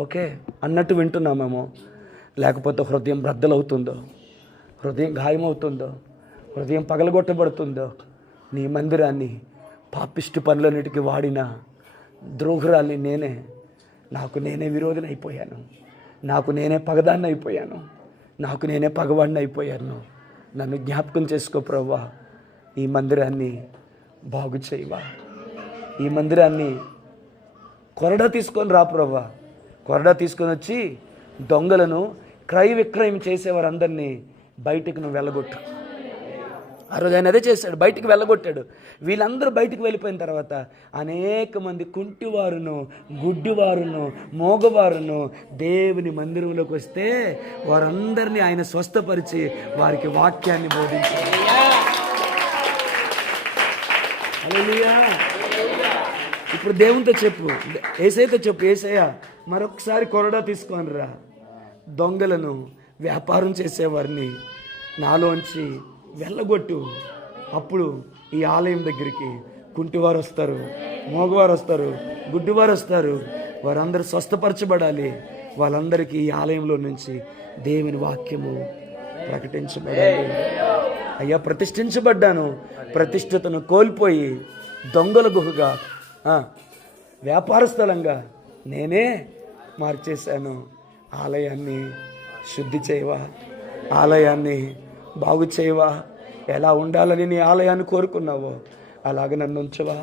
ఓకే అన్నట్టు వింటున్నామేమో, లేకపోతే హృదయం బ్రద్దలవుతుందో, హృదయం గాయమవుతుందో, హృదయం పగలగొట్టబడుతుందో, నీ మందిరాన్ని పాపిష్టి పనులన్నిటికీ వాడిన ద్రోహురాల్ని నేనే, నాకు నేనే విరోధిని అయిపోయాను, నాకు నేనే పగదాన్ని అయిపోయాను, నాకు నేనే పగవాడిని అయిపోయాను. నన్ను జ్ఞాపకం చేసుకో ప్రభువా, ఈ మందిరాన్ని బాగు చేయవా, ఈ మందిరాన్ని కొరడా తీసుకొని రా ప్రభువా. కొరడా తీసుకొని వచ్చి దొంగలను క్రయ విక్రయం చేసేవారందరినీ బయటికి నువ్వు వెళ్ళగొట్టు. ఆ రోజు ఆయన అదే చేశాడు, బయటికి వెళ్ళగొట్టాడు. వీళ్ళందరూ బయటికి వెళ్ళిపోయిన తర్వాత అనేక మంది కుంటివారును, గుడ్డివారును, మోగవారును దేవుని మందిరంలోకి వస్తే వారందరినీ ఆయన స్వస్థపరిచి వారికి వాక్యాన్ని బోధించాడు. హల్లెలూయా. ఇప్పుడు దేవునితో చెప్పు, యేసయ్యతో చెప్పు, యేసయ్య మరొకసారి కొరడా తీసుకొని రా, దొంగలను వ్యాపారం చేసేవారిని నాలోంచి వెళ్ళగొట్టు. అప్పుడు ఈ ఆలయం దగ్గరికి కుంటివారు వస్తారు, మోగవారు వస్తారు, గుడ్డివారు వస్తారు, వారందరూ స్వస్థపరచబడాలి. వాళ్ళందరికీ ఈ ఆలయంలో నుంచి దేవుని వాక్యము ప్రకటించబడాలి. అయ్యా ప్రతిష్ఠించబడ్డాను, ప్రతిష్ఠతను కోల్పోయి దొంగల గుహగా, వ్యాపార స్థలంగా నేనే మార్చేశాను. ఆలయాన్ని శుద్ధి చేయవా, ఆలయాన్ని బాగు చేయవా, ఎలా ఉండాలని నీ ఆలయాన్ని కోరుకున్నావో అలాగ నన్ను ఉంచవా,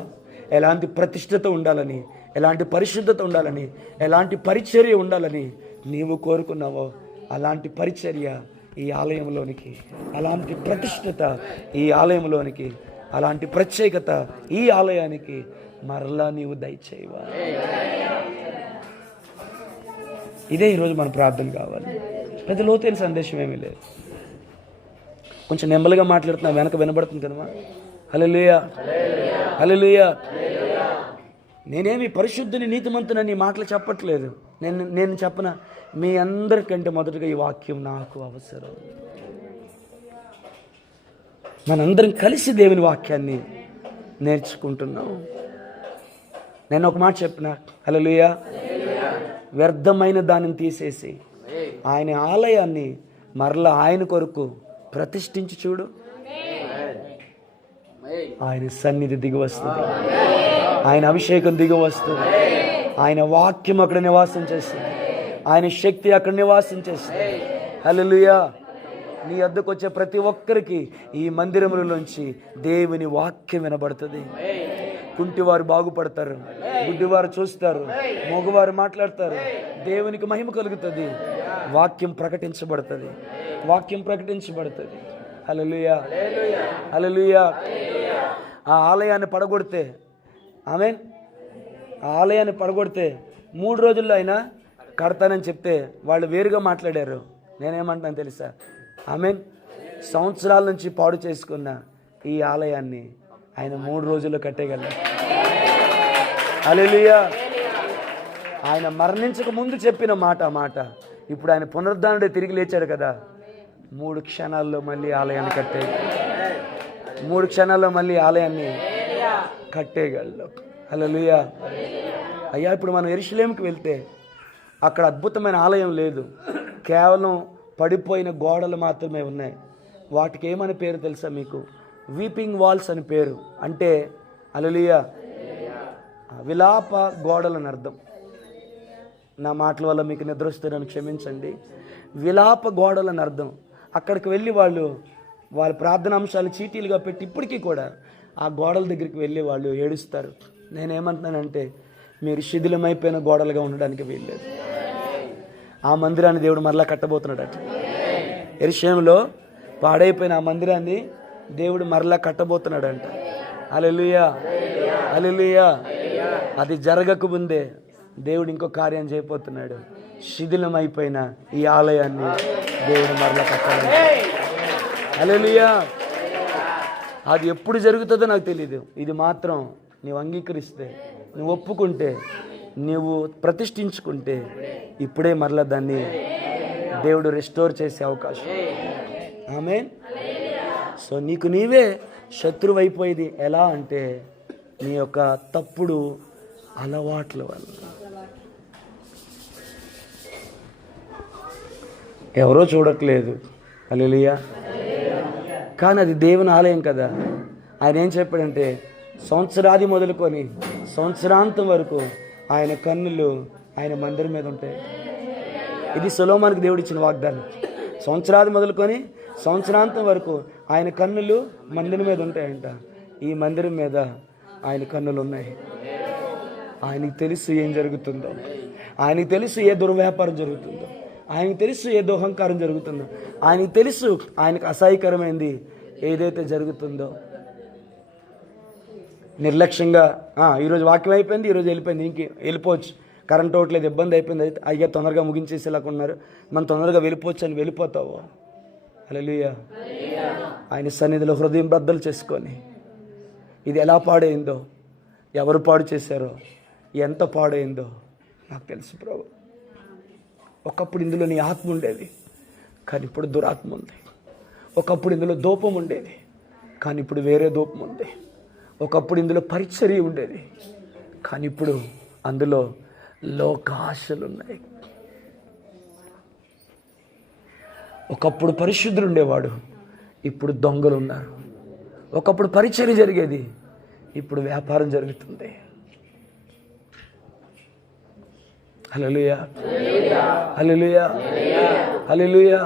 ఎలాంటి ప్రతిష్ఠత ఉండాలని, ఎలాంటి పరిశుద్ధత ఉండాలని, ఎలాంటి పరిచర్య ఉండాలని నీవు కోరుకున్నావో అలాంటి పరిచర్య ఈ ఆలయంలోనికి, అలాంటి ప్రతిష్ఠత ఈ ఆలయంలోనికి, అలాంటి ప్రత్యేకత ఈ ఆలయానికి మరలా నీవు దయచేయవా. ఇదే ఈరోజు మన ప్రార్థన కావాలి. పెద్ద లోతైన సందేశం ఏమీ లేదు, కొంచెం నెమ్మదిగా మాట్లాడుతున్నా, వెనక వినబడుతుంది కదమ్మా. హల్లెలూయా, హల్లెలూయా. నేనేమి పరిశుద్ధుని నీతిమంతునని మాటలు చెప్పట్లేదు. నేను చెప్పన, మీ అందరికంటే మొదటగా ఈ వాక్యం నాకు అవసరం. మనందరం కలిసి దేవుని వాక్యాన్ని నేర్చుకుంటున్నాం. నేను ఒక మాట చెప్పిన, హల్లెలూయా, వ్యర్థమైన దానిని తీసేసి ఆయన ఆలయాన్ని మరలా ఆయన కొరకు ప్రతిష్ఠించి చూడు. ఆయన సన్నిధి దిగి వస్తుంది, ఆయన అభిషేకం దిగి వస్తుంది, ఆయన వాక్యం అక్కడ నివాసం చేస్తుంది, ఆయన శక్తి అక్కడ నివాసం చేస్తుంది. హల్లెలూయా. నీ వద్దకు వచ్చే ప్రతి ఒక్కరికి ఈ మందిరములలోంచి దేవుని వాక్యం వినబడుతుంది. కుంటివారు బాగుపడతారు, గుడ్డివారు చూస్తారు, మగవారు మాట్లాడతారు. దేవునికి మహిమ కలుగుతుంది. వాక్యం ప్రకటించబడుతుంది, వాక్యం ప్రకటించబడుతుంది. హల్లెలూయా, హల్లెలూయా. ఆ ఆలయాన్ని పడగొడితే, ఆమేన్, ఆ ఆలయాన్ని పడగొడితే 3 రోజుల్లో అయినా కడతానని చెప్తే వాళ్ళు వేరుగా మాట్లాడారు. నేనేమంటున్నాను తెలుసా? ఆమేన్. సంవత్సరాల నుంచి పాడు చేసుకున్న ఈ ఆలయాన్ని ఆయన 3 రోజుల్లో కట్టేయగలరు. హల్లెలూయా. ఆయన మరణించక ముందు చెప్పిన మాట ఇప్పుడు ఆయన పునరుద్ధానుడే తిరిగి లేచాడు కదా, 3 క్షణాల్లో మళ్ళీ ఆలయాన్ని కట్టేయగలరు. 3 క్షణాల్లో మళ్ళీ ఆలయాన్ని కట్టేయగలరు. హల్లెలూయా. అయ్యా, ఇప్పుడు మనం యెరూషలేముకి వెళ్తే అక్కడ అద్భుతమైన ఆలయం లేదు, కేవలం పడిపోయిన గోడలు మాత్రమే ఉన్నాయి. వాటికి ఏమని పేరు తెలుసా మీకు? వీపింగ్ వాల్స్ అని పేరు. అంటే హల్లెలూయా, విలాప గోడలని అర్థం. నా మాటల వల్ల మీకు నిద్ర వస్తే నన్ను క్షమించండి. విలాప గోడలని అర్థం. అక్కడికి వెళ్ళి వాళ్ళ ప్రార్థన అంశాలు చీటీలుగా పెట్టి ఇప్పటికీ కూడా ఆ గోడల దగ్గరికి వెళ్ళి వాళ్ళు ఏడుస్తారు. నేనేమంటున్నానంటే, మీరు శిథిలమైపోయిన గోడలుగా ఉండడానికి వీల్లేదు. ఆ మందిరాన్ని దేవుడు మరలా కట్టబోతున్నాడట. యెరూషలేములో పాడైపోయిన ఆ మందిరాన్ని దేవుడు మరలా కట్టబోతున్నాడంట. హల్లెలూయా, హల్లెలూయా. అది జరగక ముందే దేవుడు ఇంకో కార్యం చేయబోతున్నాడు. శిథిలమైపోయిన ఈ ఆలయాన్ని దేవుడు మరలా కట్టాలంట. హల్లెలూయా. అది ఎప్పుడు జరుగుతుందో నాకు తెలియదు. ఇది మాత్రం నీవు అంగీకరిస్తే, నువ్వు ఒప్పుకుంటే, నీవు ప్రతిష్ఠించుకుంటే ఇప్పుడే మరలా దాన్ని దేవుడు రెస్టోర్ చేసే అవకాశం. ఆమేన్. సో నీకు నీవే శత్రువు అయిపోయేది ఎలా అంటే, నీ యొక్క తప్పుడు అలవాట్ల వల్ల. ఎవరో చూడట్లేదు, హల్లెలూయా, కానీ అది దేవుని ఆలయం కదా. ఆయన ఏం చెప్పాడంటే, సంవత్సరాది మొదలుకొని సంవత్సరాంతం వరకు ఆయన కన్నులు ఆయన మందిరం మీద ఉంటాయి. ఇది సొలొమోనుకు దేవుడు ఇచ్చిన వాగ్దానం. సంవత్సరాది మొదలుకొని సంవత్సరాంతం వరకు ఆయన కన్నులు మందిరం మీద ఉంటాయంట. ఈ మందిరం మీద ఆయన కన్నులు ఉన్నాయి. ఆయనకి తెలుసు ఏం జరుగుతుందో, ఆయనకి తెలుసు ఏ దుర్వ్యాపారం జరుగుతుందో, ఆయనకి తెలుసు ఏ దుహంకారం జరుగుతుందో, ఆయనకి తెలుసు ఆయనకు అసహ్యకరమైంది ఏదైతే జరుగుతుందో. నిర్లక్ష్యంగా ఈరోజు వాక్యం అయిపోయింది, ఈరోజు వెళ్ళిపోయింది, ఇంక వెళ్ళిపోవచ్చు, కరెంట్ అవ్వట్లేదు, ఇబ్బంది అయిపోయింది, అయితే అయ్యా తొందరగా ముగించేసేలాగా ఉన్నారు, మనం తొందరగా వెళ్ళిపోవచ్చు అని వెళ్ళిపోతావు. హల్లెలూయా. ఆయన సన్నిధిలో హృదయం బద్దలు చేసుకొని, ఇది ఎలా పాడైందో, ఎవరు పాడు చేశారో, ఎంత పాడైందో నాకు తెలుసు ప్రభు. ఒకప్పుడు ఇందులో నీ ఆత్మ ఉండేది, కానీ ఇప్పుడు దురాత్మ ఉంది. ఒకప్పుడు ఇందులో దూపం ఉండేది, కానీ ఇప్పుడు వేరే దూపం ఉంది. ఒకప్పుడు ఇందులో పరిచర్య ఉండేది, కానీ ఇప్పుడు అందులో లోకాశలు ఉన్నాయి. ఒకప్పుడు పరిశుద్ధులు ఉండేవాడు, ఇప్పుడు దొంగలు ఉన్నారు. ఒకప్పుడు పరిచర్య జరిగేది, ఇప్పుడు వ్యాపారం జరుగుతుంది. హల్లెలూయా, హల్లెలూయా, హల్లెలూయా.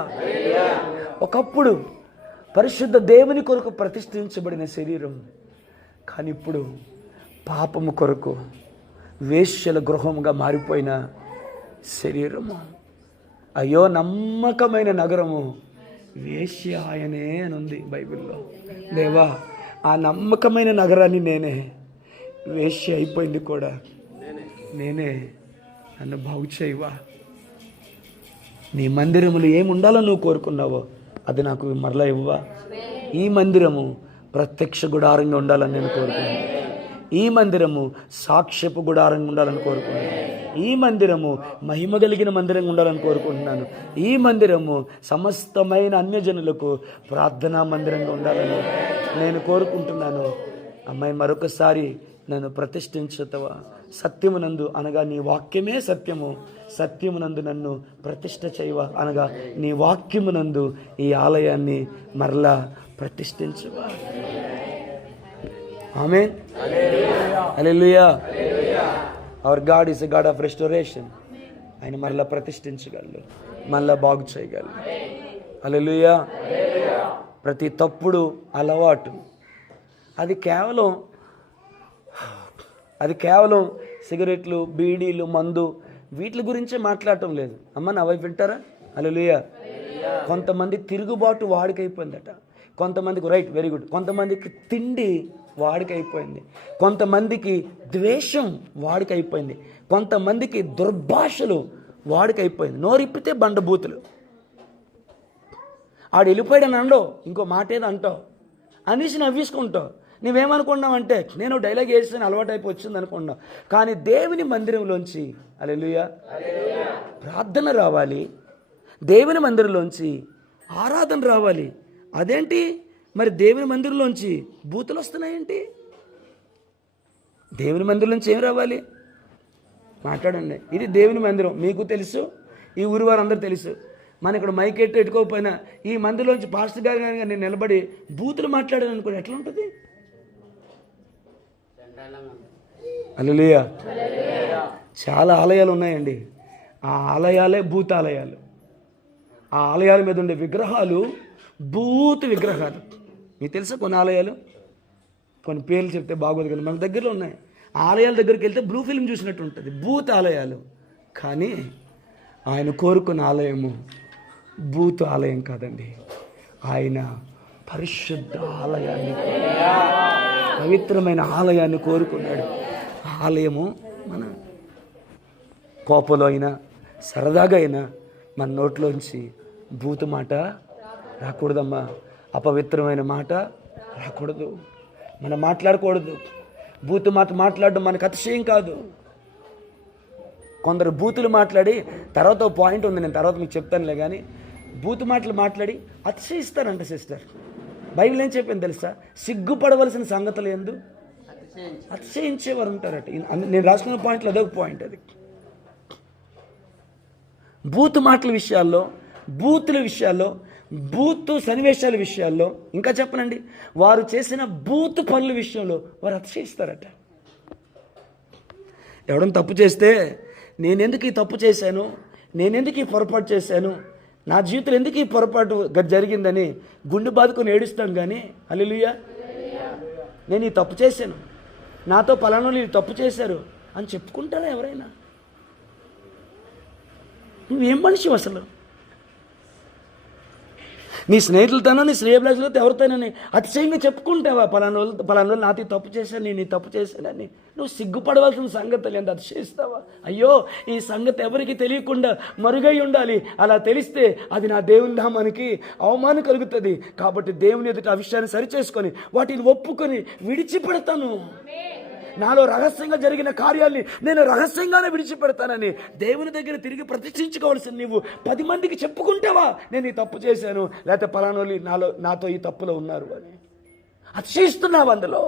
ఒకప్పుడు పరిశుద్ధ దేవుని కొరకు ప్రతిష్ఠించబడిన శరీరం, కానీ ఇప్పుడు పాపము కొరకు వేశ్యల గృహముగా మారిపోయిన శరీరము. అయ్యో, నమ్మకమైన నగరము వేశ్య ఆయనే అని ఉంది బైబిల్లో. దేవా, ఆ నమ్మకమైన నగరాన్ని నేనే, వేశ్య అయిపోయింది కూడా నేనే, నన్ను బాగు చేయవా. నీ మందిరములు ఏముండాలో నువ్వు కోరుకున్నావో అది నాకు మరలా ఇవ్వవా. ఈ మందిరము ప్రత్యక్ష గుడారంగా ఉండాలని నేను కోరుకున్నాను. ఈ మందిరము సాక్ష్యపు గుడారంగా ఉండాలని కోరుకున్నాను. ఈ మందిరము మహిమ కలిగిన మందిరంగా ఉండాలని కోరుకుంటున్నాను. ఈ మందిరము సమస్తమైన అన్యజనులకు ప్రార్థనా మందిరంగా ఉండాలని నేను కోరుకుంటున్నాను. అమ్మాయి, మరొకసారి నన్ను ప్రతిష్ఠించుతావా. సత్యమునందు అనగా నీ వాక్యమే సత్యము, సత్యమునందు నన్ను ప్రతిష్ఠ చేయవా అనగా నీ వాక్యమునందు ఈ ఆలయాన్ని మరలా ప్రతిష్ఠించవా. ఆమేన్, హల్లెలూయా. Our God is a God of restoration. ఆయన మరలా ప్రతిష్ఠించగలడు, మరలా బాగు చేయగలడు. హల్లెలూయా. ప్రతి తప్పుడు అలవాటు అది కేవలం సిగరెట్లు, బీడీలు, మందు వీటి గురించే మాట్లాడటం లేదు. అమ్మ, నా వైపు వింటారా? హల్లెలూయా. కొంతమంది తిరుగుబాటు వాడికైపోయిందట. కొంతమందికి రైట్, వెరీ గుడ్. కొంతమందికి తిండి వాడికైపోయింది. కొంతమందికి ద్వేషం వాడికైపోయింది. కొంతమందికి దుర్భాషలు వాడికైపోయింది. నోరిప్పితే బండబూతులు. ఆడు వెళ్ళిపోయాడని అండవు, ఇంకో మాట ఏదో అంటావు అనేసి నవ్వేసుకుంటావు. నువ్వేమనుకున్నావంటే నేను డైలాగ్ వేసి అలవాటు అయిపోయి వచ్చింది అనుకున్నావు. కానీ దేవుని మందిరంలోంచి హల్లెలూయా ప్రార్థన రావాలి, దేవుని మందిరంలోంచి ఆరాధన రావాలి. అదేంటి మరి? దేవుని మందిరంలోంచి బూతులు వస్తున్నాయేంటి? దేవుని మందిరంలోంచి ఏం రావాలి? మాట్లాడండి. ఇది దేవుని మందిరం, మీకు తెలుసు, ఈ ఊరి వారందరూ తెలుసు. మన ఇక్కడ మైకెట్టు ఎట్టుకోకపోయినా ఈ మందిరంలోంచి పాస్టర్ గారు కానీ నేను నిలబడి బూతులు మాట్లాడాను అనుకోండి, ఎట్లా ఉంటుంది? హల్లెలూయా. చాలా ఆలయాలు ఉన్నాయండి. ఆ ఆలయాలే భూతాలయాలు. ఆ ఆలయాల మీద ఉండే విగ్రహాలు భూత విగ్రహాలు. మీకు తెలుసా కొన్ని ఆలయాలు? కొన్ని పేర్లు చెప్తే బాగోదు కదా, మన దగ్గరలో ఉన్నాయి. ఆలయాల దగ్గరికి వెళ్తే బ్లూ ఫిల్మ్ చూసినట్టు ఉంటుంది, భూత ఆలయాలు. కానీ ఆయన కోరుకున్న ఆలయము భూత ఆలయం కాదండి. ఆయన పరిశుద్ధ ఆలయాన్ని, పవిత్రమైన ఆలయాన్ని కోరుకున్నాడు. ఆలయము మన కోపంలో అయినా సరదాగా అయినా మన నోట్లోంచి భూత మాట రాకూడదమ్మా. అపవిత్రమైన మాట రాకూడదు. మనం మాట్లాడకూడదు. బూతు మాట మాట్లాడడం మనకు అతిశయం కాదు. కొందరు బూతులు మాట్లాడి, తర్వాత ఒక పాయింట్ ఉంది, నేను తర్వాత మీకు చెప్తానులే, కానీ బూతు మాటలు మాట్లాడి అతిశయిస్తారంట సిస్టర్. బైబిల్ ఏం చెప్పింది తెలుసా? సిగ్గుపడవలసిన సంగతులు ఎందు అతిశయించేవారు ఉంటారట. నేను రాసుకున్న పాయింట్లో అదొక పాయింట్. అది బూతు మాటల విషయాల్లో, బూతుల విషయాల్లో, బూతు సన్నివేశాల విషయాల్లో, ఇంకా చెప్పనండి, వారు చేసిన బూతు పనుల విషయంలో వారు అతిశయిస్తారట. ఎవడన్నా తప్పు చేస్తే నేనెందుకు ఈ తప్పు చేశాను, నేనెందుకు ఈ పొరపాటు చేశాను, నా జీవితంలో ఎందుకు ఈ పొరపాటు జరిగిందని గుండె బాదుకొని ఏడుస్తాం. కానీ హల్లెలూయా, నేను ఈ తప్పు చేశాను, నాతో పలానా ఈ తప్పు చేశారు అని చెప్పుకుంటారా ఎవరైనా? నువ్వేం మనిషి అసలు? నీ స్నేహితులతోనో నీ శ్రేయభిలాషులతో ఎవరితోనని అతిశయంగా చెప్పుకుంటావా? పలానా రోజులు నాతో తప్పు చేశాను, నేను ఈ తప్పు చేశానని. నువ్వు సిగ్గుపడవలసిన సంగతులు ఎంత అతిశయిస్తావా? అయ్యో, ఈ సంగతి ఎవరికి తెలియకుండా మరుగై ఉండాలి. అలా తెలిస్తే అది నా దేవుని నామానికి అవమానం కలుగుతుంది. కాబట్టి దేవుని ఎదుట ఆ విషయాన్ని సరిచేసుకొని వాటిని ఒప్పుకొని విడిచిపెడతాను. నాలో రహస్యంగా జరిగిన కార్యాల్ని నేను రహస్యంగానే విడిచిపెడతానని దేవుని దగ్గర తిరిగి ప్రతిష్ఠించుకోవాల్సిన నువ్వు 10 మందికి చెప్పుకుంటావా నేను ఈ తప్పు చేశాను, లేకపోతే పలానోళ్ళు నాతో ఈ తప్పులో ఉన్నారు అని? అతిశయిస్తున్నావా? అందులో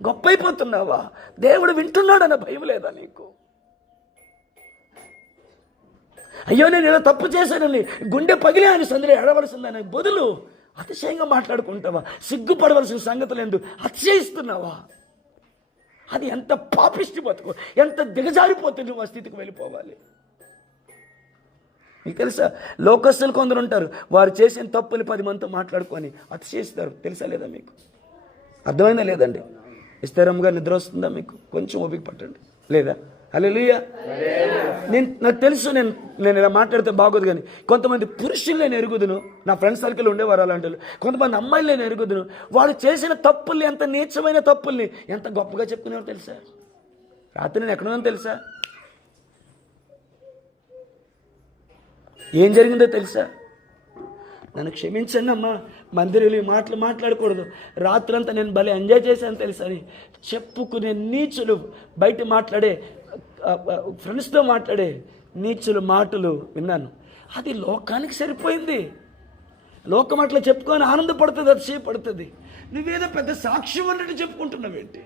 గొప్ప అయిపోతున్నావా? దేవుడు వింటున్నాడన్న భయం లేదా నీకు? అయ్యో, నేను ఏదో తప్పు చేశానని గుండె పగిలి ఆయన సందులో ఎడవలసిందని బదులు అతిశయంగా మాట్లాడుకుంటావా? సిగ్గుపడవలసిన సంగతులు ఎందుకు అతిశయిస్తున్నావా? అది ఎంత పాపిష్టి బతుకు, ఎంత దిగజారిపోతే నువ్వు ఆ స్థితికి వెళ్ళిపోవాలి. మీకు తెలుసా, లోకస్తులు కొందరు ఉంటారు, వారు చేసిన తప్పులు 10 మందితో మాట్లాడుకొని అతిశయిస్తారు. తెలుసా లేదా మీకు? అర్థమైందా లేదండి? స్థిరంగా నిద్ర వస్తుందా మీకు? కొంచెం ఓపిక పట్టండి. లేదా హల్లెలూయా. నాకు తెలుసు నేను ఇలా మాట్లాడితే బాగోదు, కానీ కొంతమంది పురుషులు నేను ఎరుగుదును, నా ఫ్రెండ్స్ సర్కిల్ ఉండేవారు అలాంటి. కొంతమంది అమ్మాయిలు నేను ఎరుగుదును, వాళ్ళు చేసిన తప్పుల్ని, ఎంత నీచమైన తప్పుల్ని ఎంత గొప్పగా చెప్పుకునేవారు తెలుసా. రాత్రి నేను ఎక్కడున్నాను తెలుసా, ఏం జరిగిందో తెలుసా. నన్ను క్షమించండి అమ్మా, మందిరంలో ఈ మాటలు మాట్లాడకూడదు, రాత్రంతా నేను భలే ఎంజాయ్ చేశాను తెలుసా అని చెప్పుకునే నీచులు, బయట మాట్లాడే ఫ్రెండ్స్తో మాట్లాడే నీచులు మాటలు విన్నాను. అది లోకానికి సరిపోయింది. లోకం అట్లా చెప్పుకొని ఆనందపడుతుంది, అతిశయపడుతుంది. నువ్వేదో పెద్ద సాక్ష్యం అన్నట్టు చెప్పుకుంటున్నావేంటి?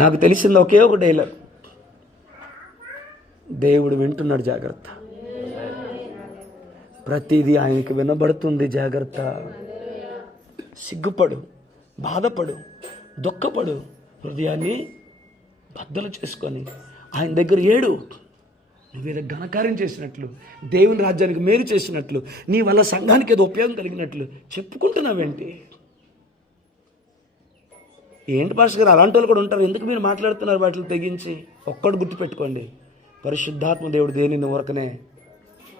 నాకు తెలిసింది ఒకే ఒక డైలాగ్, దేవుడు వింటున్నాడు జాగ్రత్త, ప్రతిదీ ఆయనకి వినబడుతుంది జాగ్రత్త. సిగ్గుపడు, బాధపడు, దుఃఖపడు, హృదయాన్ని బద్దలు చేసుకొని ఆయన దగ్గర ఏడు. నువ్వేదో ఘనకార్యం చేసినట్లు, దేవుని రాజ్యానికి మేలు చేసినట్లు, నీ వల్ల సంఘానికి ఏదో ఉపయోగం కలిగినట్లు చెప్పుకుంటున్నావేంటి? ఏంటి పాస్టర్ గారు, అలాంటి వాళ్ళు కూడా ఉంటారు, ఎందుకు మీరు మాట్లాడుతున్నారు వాటిని తెగించి? ఒక్కడు గుర్తుపెట్టుకోండి, పరిశుద్ధాత్మ దేవుడు దేనిని ఊరకనే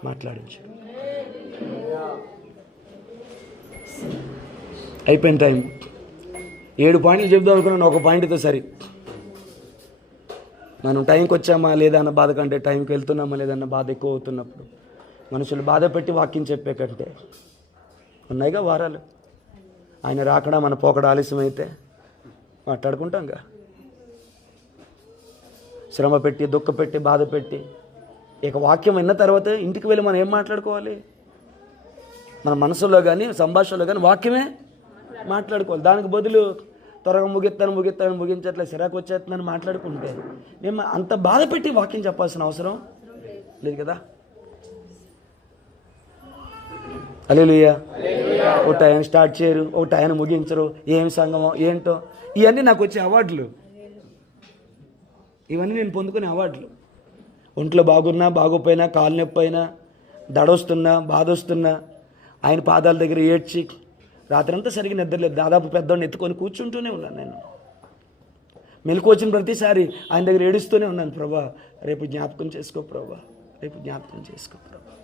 మాట్లాడించాడు. అయిపోయిన టైం. 7 పాయింట్లు చెప్దాం అనుకున్నాను, ఒక పాయింట్తో సరి. మనం టైంకి వచ్చామా లేదా అన్న బాధ కంటే, టైంకి వెళ్తున్నామా లేదన్న బాధ ఎక్కువ అవుతున్నప్పుడు, మనుషులు బాధ పెట్టి వాక్యం చెప్పే కంటే ఉన్నాయిగా వారాలు. ఆయన రాకడా మన పోకడ ఆలస్యమైతే మాట్లాడుకుంటాంగా. శ్రమ పెట్టి, దుఃఖ పెట్టి, బాధ పెట్టి, ఇక వాక్యం విన్న తర్వాత ఇంటికి వెళ్ళి మనం ఏం మాట్లాడుకోవాలి? మన మనసులో కానీ సంభాషణలో కానీ వాక్యమే మాట్లాడుకోవాలి. దానికి బదులు త్వరగా ముగించట్లే, సిరాకు వచ్చేస్తుందని మాట్లాడుకుంటే మేము అంత బాధ పెట్టి వాక్యం చెప్పాల్సిన అవసరం లేదు కదా. హల్లెలూయా. ఒక టైం స్టార్ట్ చేయరు, ఒక టైం ముగించరు, ఏం సంగమో ఏంటో. ఇవన్నీ నాకు వచ్చే అవార్డులు, ఇవన్నీ నేను పొందుకునే అవార్డులు. ఒంట్లో బాగున్నా బాగోపోయినా, కాలు నొప్పి అయినా, దడొస్తున్నా, బాధ వస్తున్నా, ఆయన పాదాల దగ్గర ఏడ్చి రాత్రంతా సరిగ్గా నిద్రలేదు, దాదాపు పెద్దవాడిని ఎత్తుకొని కూర్చుంటూనే ఉన్నాను. నేను మెలకు వచ్చిన ప్రతిసారి ఆయన దగ్గర ఏడుస్తూనే ఉన్నాను, ప్రభా రేపు జ్ఞాపకం చేసుకో ప్రభా, రేపు జ్ఞాపకం చేసుకో ప్రభా.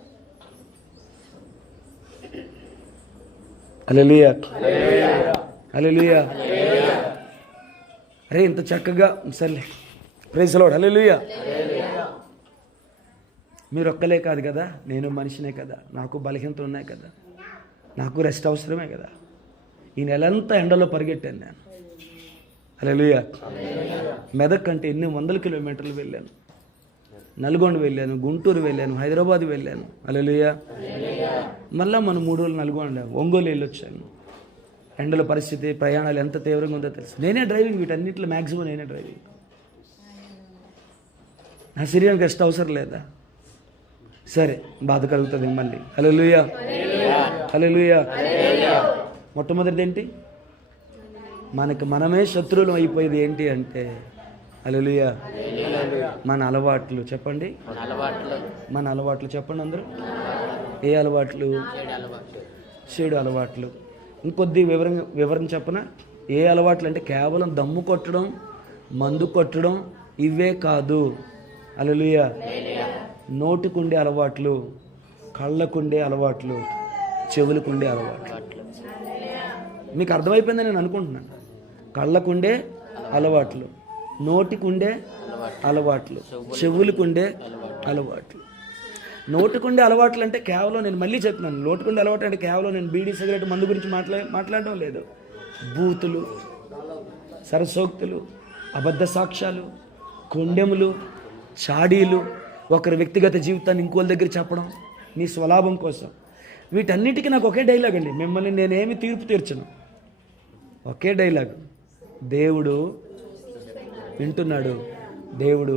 హల్లెలూయా, హల్లెలూయా. అరే ఇంత చక్కగా సర్లే, ప్రైజ్ ది లార్డ్, హల్లెలూయా. మీరు ఒక్కలే కాదు కదా, నేను మనిషినే కదా, నాకు బలహీనతలు ఉన్నాయి కదా, నాకు రెస్ట్ అవసరమే కదా. ఈ నెలంతా ఎండలో పరిగెట్టాను నేను, హల్లెలూయా. మెదక్ అంటే ఎన్ని వందల కిలోమీటర్లు వెళ్ళాను, నల్గొండ వెళ్ళాను, గుంటూరు వెళ్ళాను, హైదరాబాద్ వెళ్ళాను, హల్లెలూయా. మళ్ళీ మనం 3 రోజులు నల్గొండ, ఒంగోలు వెళ్ళొచ్చాను. ఎండల పరిస్థితి, ప్రయాణాలు ఎంత తీవ్రంగా ఉందో తెలుసు. నేనే డ్రైవింగ్, వీటన్నిటిలో మ్యాక్సిమం నేనే డ్రైవింగ్. నా శరీరానికి రెస్ట్ అవసరం లేదా? సరే, బాధ కలుగుతుంది మళ్ళీ. హల్లెలూయా, హల్లెలూయా. మొట్టమొదటిది ఏంటి? మనకు మనమే శత్రువులు అయిపోయేది ఏంటి అంటే, హల్లెలూయా, మన అలవాట్లు. చెప్పండి, మన అలవాట్లు చెప్పండి అందరూ. ఏ అలవాట్లు? చెడు అలవాట్లు. ఇంకొద్ది వివరణ చెప్పనా? ఏ అలవాట్లు అంటే కేవలం దమ్ము కొట్టడం, మందు కొట్టడం ఇవే కాదు. హల్లెలూయా. నోటికుండే అలవాట్లు, కళ్ళకుండే అలవాట్లు, చెవులకుండే అలవాట్లు. మీకు అర్థమైపోయిందని నేను అనుకుంటున్నాను. కళ్ళకుండే అలవాట్లు, నోటికుండే అలవాట్లు, చెవులకుండే అలవాట్లు. నోటికుండే అలవాట్లు అంటే కేవలం, నేను మళ్ళీ చెప్తున్నాను, నోటికుండే అలవాటు అంటే కేవలం నేను బీడీ, సిగరెట్, మందు గురించి మాట్లాడడం లేదు. బూతులు, సరసోక్తులు, అబద్ధ సాక్ష్యాలు, కొండెములు, చాడీలు, ఒకరి వ్యక్తిగత జీవితాన్ని ఇంకోళ్ళ దగ్గర చెప్పడం నీ స్వలాభం కోసం. వీటన్నిటికీ నాకు ఒకే డైలాగ్ అండి, మిమ్మల్ని నేనేమి తీర్పు తీర్చను. ఒకే డైలాగ్, దేవుడు వింటున్నాడు, దేవుడు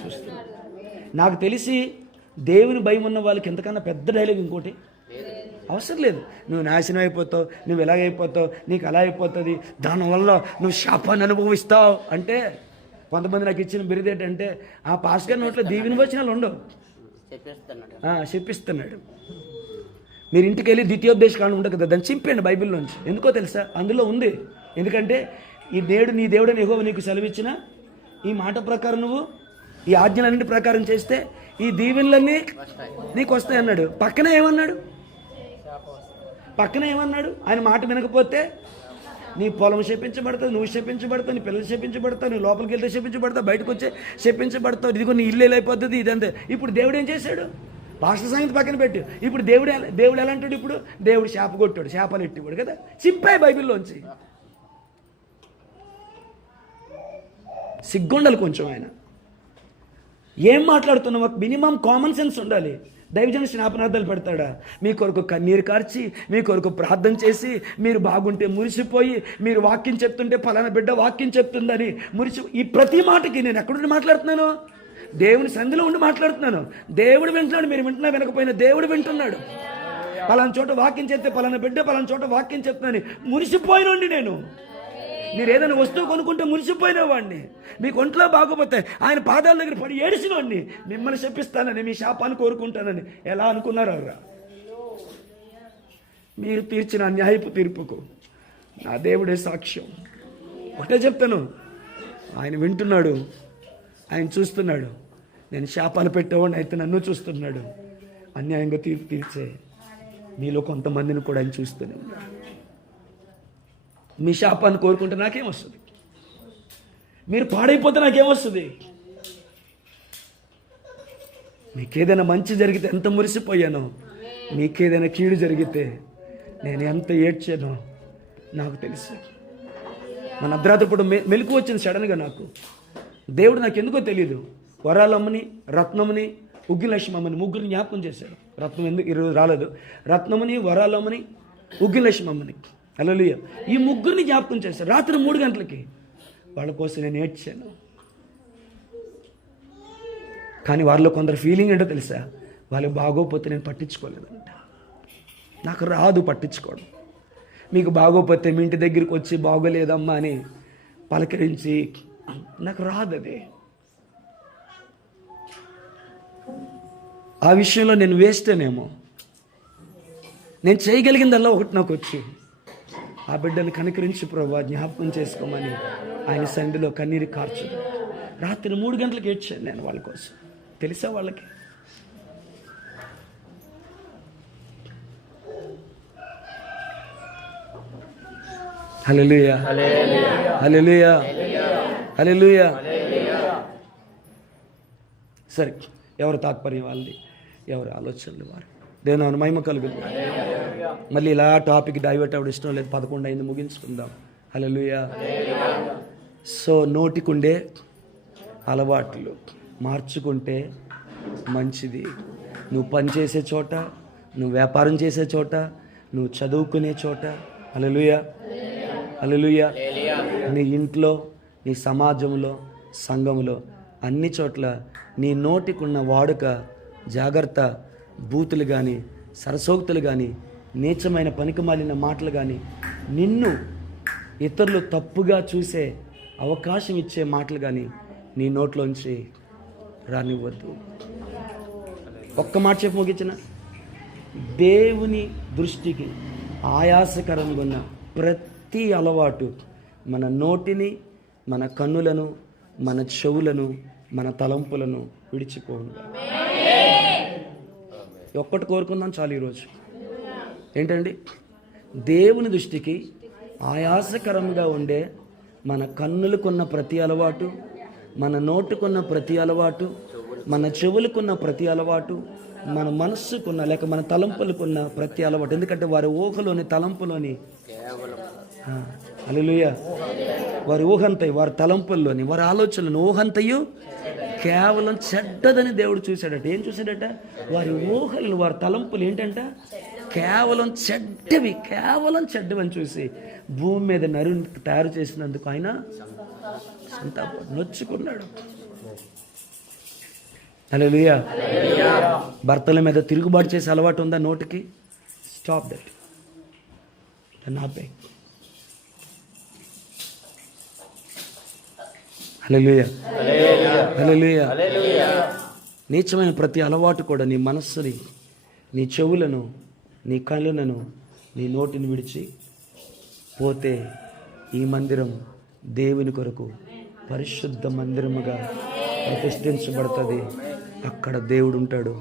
చూస్తున్నాడు. నాకు తెలిసి దేవుని భయం ఉన్న వాళ్ళకి ఎంతకన్నా పెద్ద డైలాగ్ ఇంకోటి అవసరం లేదు. నువ్వు నాశనం అయిపోతావు, నువ్వు ఎలాగైపోతావు, నీకు అలా అయిపోతుంది, దానివల్ల నువ్వు శాపాన్ని అనుభవిస్తావు అంటే, కొంతమంది నాకు ఇచ్చిన బిరుదు ఏంటంటే, ఆ పాస్ గారి నోట్లో దీవెన వచనాలు ఉండవు, చెప్పిస్తున్నాడు. మీరు ఇంటికి వెళ్ళి ద్వితీయోపదేశ కాండం ఉంటుంది కదా, దాన్ని చింపండి బైబిల్లోంచి. ఎందుకో తెలుసా? అందులో ఉంది. ఎందుకంటే ఈ నేడు నీ దేవుడని యెహోవా నీకు సెలవిచ్చిన ఈ మాట ప్రకారం నువ్వు ఈ ఆజ్ఞలన్నింటి ప్రకారం చేస్తే ఈ దీవెనలన్నీ నీకు వస్తాయి అన్నాడు. పక్కన ఏమన్నాడు? ఆయన మాట వినకపోతే నీ పొలం శపించబడతావు, నువ్వు శపించబడతావు, నీ పిల్లలు శపించబడతావు, నువ్వు లోపలికి వెళ్తే శపించబడతావు, బయటకు వచ్చే శపించబడతావు, ఇదిగో నీ ఇల్లు అయిపోతుంది ఇదంతే. ఇప్పుడు దేవుడు ఏం చేశాడు? పాస్టర్ సంగతి పక్కన పెట్టు. ఇప్పుడు దేవుడు ఎలా అంటాడు? ఇప్పుడు దేవుడు శాప కొట్టాడు, శాపాలు ఎట్టివాడు కదా, సింపాయి బైబిల్లోంచి. సిగ్గుండాలి కొంచెం. ఆయన ఏం మాట్లాడుతున్నావు? మినిమం కామన్ సెన్స్ ఉండాలి. దైవజన శాపనార్థాలు పెడతాడా? మీ కొరకు కన్నీరు కార్చి, మీ కొరకు ప్రార్థన చేసి, మీరు బాగుంటే మురిసిపోయి, మీరు వాక్యం చెప్తుంటే ఫలానా బిడ్డ వాక్యం చెప్తుందని ఈ ప్రతి మాటకి నేను ఎక్కడుండి మాట్లాడుతున్నాను? దేవుని సంధిలో ఉండి మాట్లాడుతున్నాను. దేవుడు వింటున్నాడు, మీరు వింటున్నా వినకపోయినా దేవుడు వింటున్నాడు. పలానా చోట వాక్యం చెప్తే పలానా బిడ్డ పలానా చోట వాక్యం చెప్తున్నాను మురిసిపోయినండి. మీరు ఏదైనా వస్తువు కొనుక్కుంటే మురిసిపోయిన వాడిని, మీకు ఒంట్లో బాగోపోతే ఆయన పాదాల దగ్గర పడి ఏడిసిన వాడిని, మిమ్మల్ని శపిస్తానని, మీ శాపాన్ని కోరుకుంటానని ఎలా అనుకున్నారు? అవరా మీరు తీర్చిన అన్యాయపు తీర్పుకు నా దేవుడే సాక్ష్యం. ఒకటే చెప్తాను, ఆయన వింటున్నాడు, ఆయన చూస్తున్నాడు. నేను శాపాలు పెట్టేవాడిని అయితే నన్ను చూస్తున్నాడు. అన్యాయంగా తీర్పు తీర్చే మీలో కొంతమందిని కూడా ఆయన చూస్తూనే ఉన్నాడు. మీ శాపాన్ని కోరుకుంటే నాకేమొస్తుంది? మీరు పాడైపోతే నాకేమొస్తుంది? మీకేదైనా మంచి జరిగితే ఎంత మురిసిపోయానో, మీకేదైనా కీడు జరిగితే నేను ఎంత ఏడ్చానో నాకు తెలుసు. మన అర్ధరాత్రిపూట మెలకు వచ్చింది సడన్గా నాకు. దేవుడు నాకు ఎందుకో తెలియదు, వరాలమ్మని, రత్నముని, ఉగ్గిలక్ష్మమ్మని ముగ్గురిని జ్ఞాపకం చేశాడు. రత్నం ఎందుకు ఈరోజు రాలేదు? రత్నముని, వరాలమ్మని, ఉగ్గిలక్ష్మమ్మని, హల్లెలూయా, ఈ ముగ్గురిని జ్ఞాపకం చేశారు. రాత్రి 3 గంటలకి వాళ్ళ కోసం నేను ఏడ్చాను. కానీ వాళ్ళలో కొందరు ఫీలింగ్ ఏంటో తెలుసా? వాళ్ళు బాగోపోతే నేను పట్టించుకోలేదంట. నాకు రాదు పట్టించుకోవడం. మీకు బాగోపోతే మీ ఇంటి దగ్గరికి వచ్చి బాగోలేదమ్మా అని పలకరించి నాకు రాదు. అది ఆ విషయంలో నేను వేస్టేనేమో. నేను చేయగలిగిందల్లా ఒకటి నాకు వచ్చి ఆ బిడ్డను కనికరించి ప్రభువా జ్ఞాపకం చేసుకోమని ఆయన సన్నిధిలో కన్నీరు కార్చదు. రాత్రి 3 గంటలకు ఏడ్చాను నేను వాళ్ళ కోసం. తెలుసా వాళ్ళకి? హల్లెలూయా, హల్లెలూయా, హల్లెలూయా. సరే, ఎవరు తాత్పర్యం వాళ్ళది, ఎవరు ఆలోచనలు వారు. దేవుని మహిమ కలుగుతుంది. మళ్ళీ ఇలా టాపిక్ డైవర్ట్ అవ్వడం ఇష్టం లేదు. 11 అయింది, ముగించుకుందాం. హల్లెలూయా. సో నోటికుండే అలవాట్లు మార్చుకుంటే మంచిది. నువ్వు పని చేసే చోట, నువ్వు వ్యాపారం చేసే చోట, నువ్వు చదువుకునే చోట, హల్లెలూయా, హల్లెలూయా, నీ ఇంట్లో, నీ సమాజంలో, సంఘంలో, అన్ని చోట్ల నీ నోటికున్న వాడుక జాగ్రత్త. బూతులు కానీ, సరసోక్తులు కానీ, నీచమైన పనికిమాలిన మాటలు కానీ, నిన్ను ఇతరులు తప్పుగా చూసే అవకాశం ఇచ్చే మాటలు కానీ నీ నోట్లోంచి రానివ్వద్దు. ఒక్క మాట చెప్పి ముగించిన, దేవుని దృష్టికి ఆయాసకరంగా ఉన్న ప్రతి అలవాటు మన నోటిని, మన కన్నులను, మన చెవులను, మన తలంపులను విడిచిపోను. ఒక్కటి కోరుకుందాం చాలు ఈరోజు. ఏంటండి? దేవుని దృష్టికి ఆయాసకరంగా ఉండే మన కన్నులకున్న ప్రతి అలవాటు, మన నోటుకున్న ప్రతి అలవాటు, మన చెవులకున్న ప్రతి అలవాటు, మన మనస్సుకున్న లేక మన తలంపులకున్న ప్రతి అలవాటు. ఎందుకంటే వారి ఊహలోని, తలంపులోని, హల్లెలూయా, వారి ఊహంతయు, వారి తలంపుల్లోని, వారి ఆలోచనలను ఊహంతయు కేవలం చెడ్డదని దేవుడు చూశాడట. ఏం చూశాడట? వారి ఊహలు, వారి తలంపులు ఏంటంట? కేవలం చెడ్డవి, కేవలం చెడ్డవని చూసి భూమి మీద నరుని తయారు చేసినందుకు ఆయన నొచ్చుకున్నాడు. హల్లెలూయా. భర్తల మీద తిరుగుబాటు చేసే అలవాటు ఉందా నోటికి? Stop that. నాపే. హల్లెలూయా, హల్లెలూయా. నీచమైన ప్రతి అలవాటు కూడా నీ మనస్సుని, నీ చెవులను, నీ కళ్ళను, నీ నోటిని విడిచి పోతే ఈ మందిరం దేవుని కొరకు పరిశుద్ధ మందిరముగా ప్రతిష్ఠించబడుతుంది. అక్కడ దేవుడు ఉంటాడు,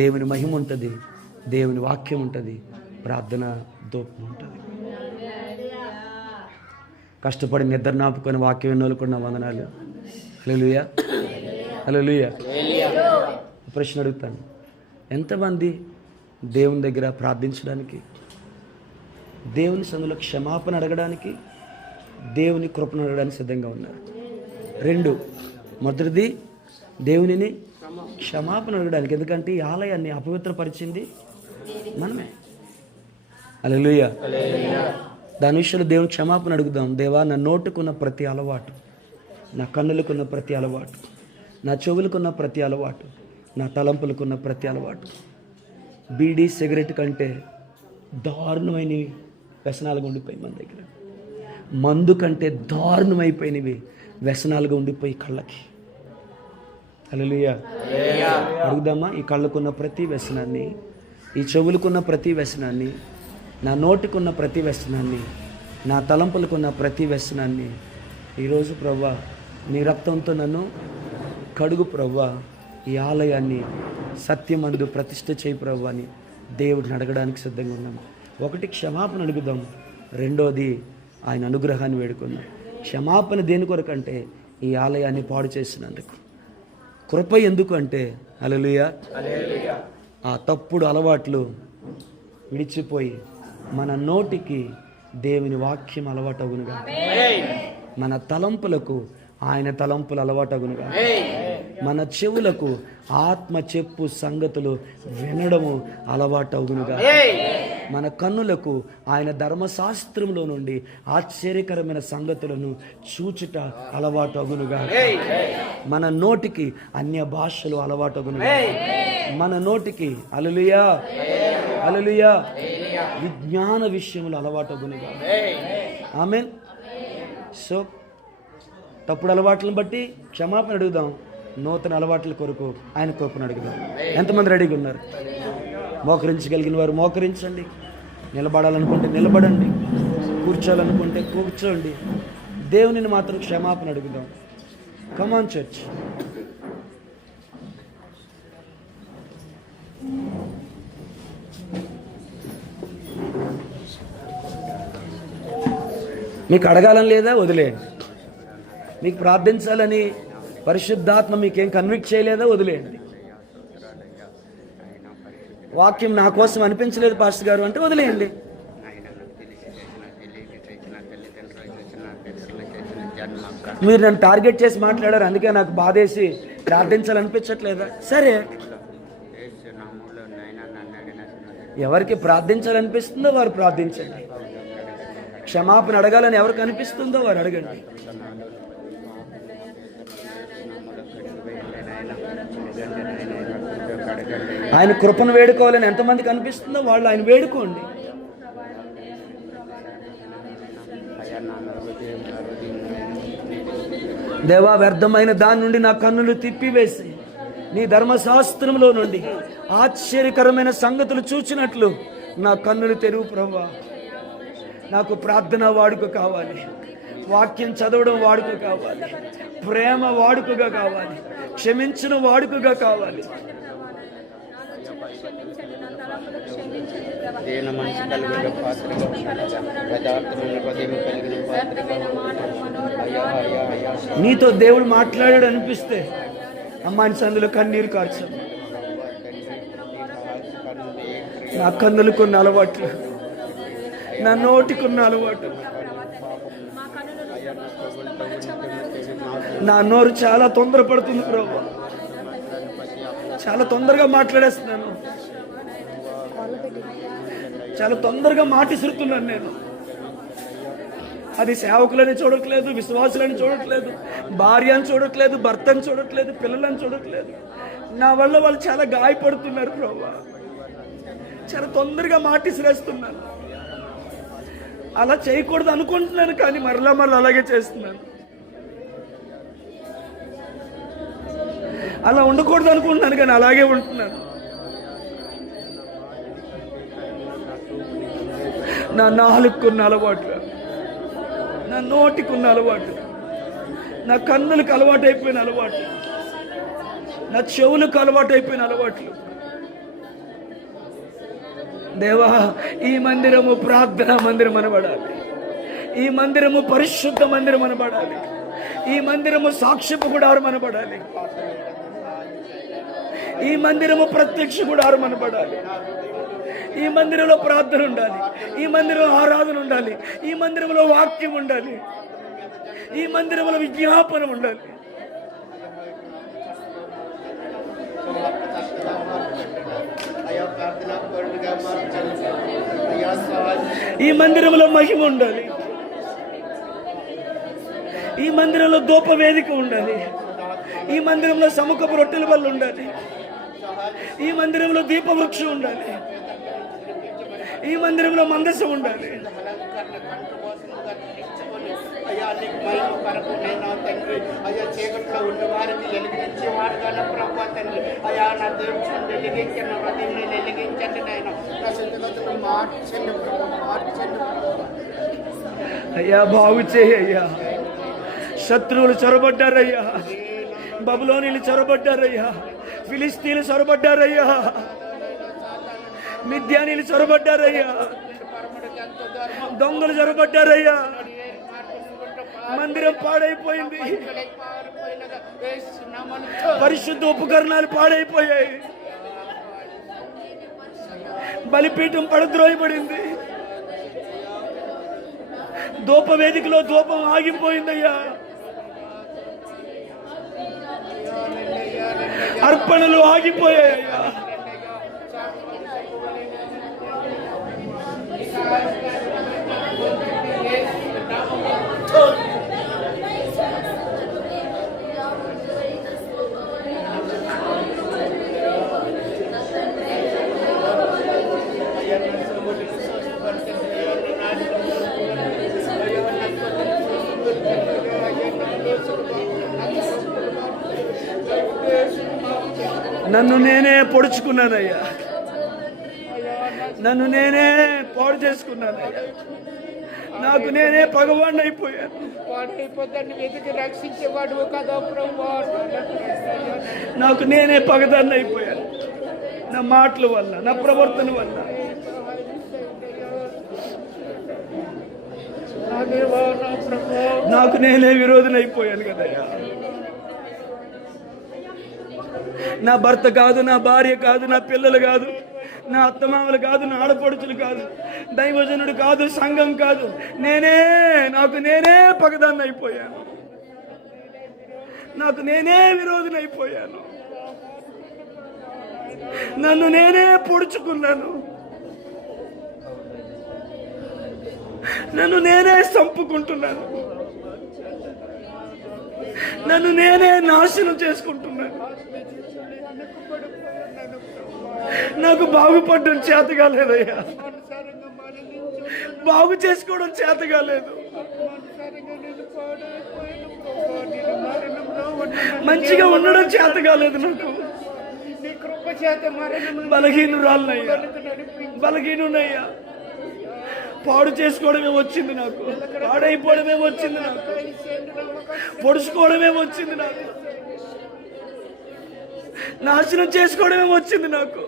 దేవుని మహిమ ఉంటుంది, దేవుని వాక్యం ఉంటుంది, ప్రార్థన దూపం ఉంటుంది. కష్టపడి నిద్ర నాపుకొని వాక్యం ఎన్నోలుకున్న వందనాలు. హల్లెలూయా, హల్లెలూయా. ప్రశ్న అడుగుతాను, ఎంతమంది దేవుని దగ్గర ప్రార్థించడానికి, దేవుని సన్నిధిలో క్షమాపణ అడగడానికి, దేవుని కృపను అడగడానికి సిద్ధంగా ఉన్నారు? 2, మొదటిది దేవునిని క్షమాపణ అడగడానికి. ఎందుకంటే ఈ ఆలయాన్ని అపవిత్రపరిచింది మనమే. హల్లెలూయా. దాని విషయంలో దేవుని క్షమాపణ అడుగుదాం. దేవా, నా నోటుకున్న ప్రతి అలవాటు, నా కన్నులకున్న ప్రతి అలవాటు, నా చెవులకున్న ప్రతి అలవాటు, నా తలంపులకున్న ప్రతి అలవాటు, బీడీ సిగరెట్ కంటే దారుణమైనవి వ్యసనాలుగా ఉండిపోయి మన దగ్గర, మందు కంటే దారుణమైపోయినవి వ్యసనాలుగా ఉండిపోయి కళ్ళకి. హల్లెలూయా. అడుగుదామా? ఈ కళ్ళకున్న ప్రతి వ్యసనాన్ని, ఈ చెవులకున్న ప్రతి వ్యసనాన్ని, నా నోటికున్న ప్రతి వ్యసనాన్ని, నా తలంపులకున్న ప్రతి వ్యసనాన్ని ఈరోజు ప్రభువా నీ రక్తంతో నన్ను కడుగు ప్రభువా, ఈ ఆలయాన్ని సత్యమందు ప్రతిష్ఠ చేయి ప్రభువా అని దేవుడిని అడగడానికి సిద్ధంగా ఉన్నాము. 1, క్షమాపణ అడుగుదాం. 2, ఆయన అనుగ్రహాన్ని వేడుకుందాం. క్షమాపణ దేని కొరకంటే ఈ ఆలయాన్ని పాడు చేసినందుకు. కృప ఎందుకు అంటే హల్లెలూయా, ఆ తప్పుడు అలవాట్లు విడిచిపోయి మన నోటికి దేవుని వాక్యం అలవాటగునుగా, మన తలంపులకు ఆయన తలంపులు అలవాటగునుగా, మన చెవులకు ఆత్మ చెప్పు సంగతులు వినడము అలవాటగునుగా, మన కన్నులకు ఆయన ధర్మశాస్త్రంలో నుండి ఆశ్చర్యకరమైన సంగతులను చూచుట అలవాటు అగునుగా, మన నోటికి అన్య భాషలు అలవాటు అగునుగా, మన నోటికి హల్లెలూయా హల్లెలూయా విజ్ఞాన విషయములు అలవాటు అగునుగా. ఆమేన్. సో తప్పుడు అలవాట్లను బట్టి క్షమాపణ అడుగుదాం, నూతన అలవాట్ల కొరకు ఆయన కృపను అడుగుదాం. ఎంతమంది రెడీగా ఉన్నారు? మోకరించగలిగిన వారు మోకరించండి, నిలబడాలనుకుంటే నిలబడండి, కూర్చోాలనుకుంటే కూర్చోండి. దేవునిని మాత్రం క్షమాపణ అడుగుదాం. కమాన్ చర్చ్. మీకు అడగాలని లేదా? వదిలేయండి. మీకు ప్రార్థించాలని పరిశుద్ధాత్మ మీకేం కన్విక్ట్ చేయలేదా? వదిలేయండి. వాక్యం నా కోసం అనిపించలేదు పాస్టర్ గారు అంటే వదిలేయండి. మీరు నన్ను టార్గెట్ చేసి మాట్లాడారు, అందుకే నాకు బాధేసి ప్రార్థించాలనిపించట్లేదా? సరే, ఎవరికి ప్రార్థించాలనిపిస్తుందో వారు ప్రార్థించండి. క్షమాపణ అడగాలని ఎవరికి అనిపిస్తుందో వారు అడగండి. ఆయన కృపను వేడుకోవాలని ఎంతమందికి అనిపిస్తుందో వాళ్ళు ఆయన వేడుకోండి. దేవా, వ్యర్థమైన దాని నుండి నా కన్నులు తిప్పివేసి నీ ధర్మశాస్త్రంలో నుండి ఆశ్చర్యకరమైన సంగతులు చూచినట్లు నా కన్నులు తెరువు ప్రభువా. నాకు ప్రార్థన వాడుక కావాలి, వాక్యం చదవడం వాడుక కావాలి, ప్రేమ వాడుకగా కావాలి, క్షమించిన వాడుకగా కావాలి. నీతో దేవుడు మాట్లాడాడు అనిపిస్తే అమ్మాయిని సందులో కన్నీరు కార్చు. నా కన్నులకున్న అలవాట్లు, నా నోటికున్న అలవాటు, నా నోరు చాలా తొందరపడుతుంది ప్రభు, చాలా తొందరగా మాట్లాడేస్తున్నాను, చాలా తొందరగా మాటిసురుతున్నాను నేను. అది సేవకులని చూడట్లేదు, విశ్వాసులని చూడట్లేదు, భార్యని చూడట్లేదు, భర్తని చూడట్లేదు, పిల్లలని చూడట్లేదు. నా వల్ల వాళ్ళు చాలా గాయపడుతున్నారు ప్రభు. చాలా తొందరగా మాటిసిరేస్తున్నాను. అలా చేయకూడదు అనుకుంటున్నాను, కానీ మరలా అలాగే చేస్తున్నాను. అలా ఉండకూడదు అనుకుంటున్నాను, కానీ అలాగే ఉంటున్నాను. నా నాలుగుకున్న అలవాట్లు, నా నోటికున్న అలవాటు, నా కన్నులకు అలవాటు అయిపోయిన అలవాటు, నా చెవులకు అలవాటు అయిపోయిన అలవాట్లు. దేవా, ఈ మందిరము ప్రార్థనా మందిరం అనబడాలి, ఈ మందిరము పరిశుద్ధ మందిరం అనబడాలి, ఈ మందిరము సాక్ష్యపు గుడారం అనబడాలి, ఈ మందిరము ప్రత్యక్ష గుడారం అనబడాలి. ఈ మందిరంలో ప్రార్థన ఉండాలి, ఈ మందిరంలో ఆరాధన ఉండాలి, ఈ మందిరంలో వాక్యం ఉండాలి, ఈ మందిరంలో విజ్ఞాపన ఉండాలి. ఈ మందిరంలో మహిమ ఉండాలి, ఈ మందిరంలో ధూప వేదిక ఉండాలి, ఈ మందిరంలో సముఖపు రొట్టెల వల్ల ఉండాలి, ఈ మందిరంలో దీపవృక్షం ఉండాలి, ఈ మందిరంలో మందసం ఉండాలి. అయ్యా నీకు మహిమ కొరకు నైనా తండ్రి, అయ్యా చీకట్లో ఉన్న వారిని వెలిగించేవాడుగానే ప్రభు తండ్రి, అయ్యా నా దేవుని వెలిగించండి, హృదయాన్ని వెలిగించండి నాయన, నా స్థితిగతులు మార్చండి ప్రభు, మార్చండి. అయ్యా బాగు చేయ్యా. శత్రువులు చొరబడ్డారయ్యా, బబులోనీలు చొరబడ్డారయ్యా, ఫిలిస్తీన్లు చొరబడ్డారయ్యా, మిద్యానీలు చొరబడ్డారయ్యా, దొంగలు చొరబడ్డారయ్యా. మందిరం పాడైపోయింది, పరిశుద్ధ ఉపకరణాలు పాడైపోయాయి, బలిపీఠం పడద్రోయబడింది, ధూప వేదికలో ధూపం ఆగిపోయిందయ్యా, అర్పణలు ఆగిపోయాయ్యా. నన్ను నేనే పొడుచుకున్నానయ్యా, నన్ను నేనే పాడు చేసుకున్నానయ్యా, నాకు నేనే పగవాడిని అయిపోయాను. రక్షించేవాడు కదా ప్రభు, నాకు నేనే పగదాన్ని అయిపోయాను, నా మాటల వల్ల, నా ప్రవర్తన వల్ల. నాకు నేనే విరోధన అయిపోయాను కదయ్యా. నా భర్త కాదు, నా భార్య కాదు, నా పిల్లలు కాదు, నా అత్తమామలు కాదు, నా ఆడపడుచులు కాదు, దైవజనుడు కాదు, సంఘం కాదు, నాకు నేనే పగదాన్ని అయిపోయాను, నాకు నేనే విరోధన అయిపోయాను, నన్ను నేనే పొడుచుకున్నాను, నన్ను నేనే చంపుకుంటున్నాను, నన్ను నేనే నాశనం చేసుకుంటున్నాను. నాకు బాగుపడడం చేత కాలేదయ్యా, బాగు చేసుకోవడం చేత కాలేదు, మంచిగా ఉండడం చేత కాలేదు, నాకు బలహీనురాలనయ్యా, బలహీనునయ్యా. పాడు చేసుకోవడమే వచ్చింది నాకు, పాడైపోవడమే వచ్చింది నాకు, పొడుచుకోవడమే వచ్చింది నాకు, నాశనం చేసుకోవడమే వచ్చింది నాకు.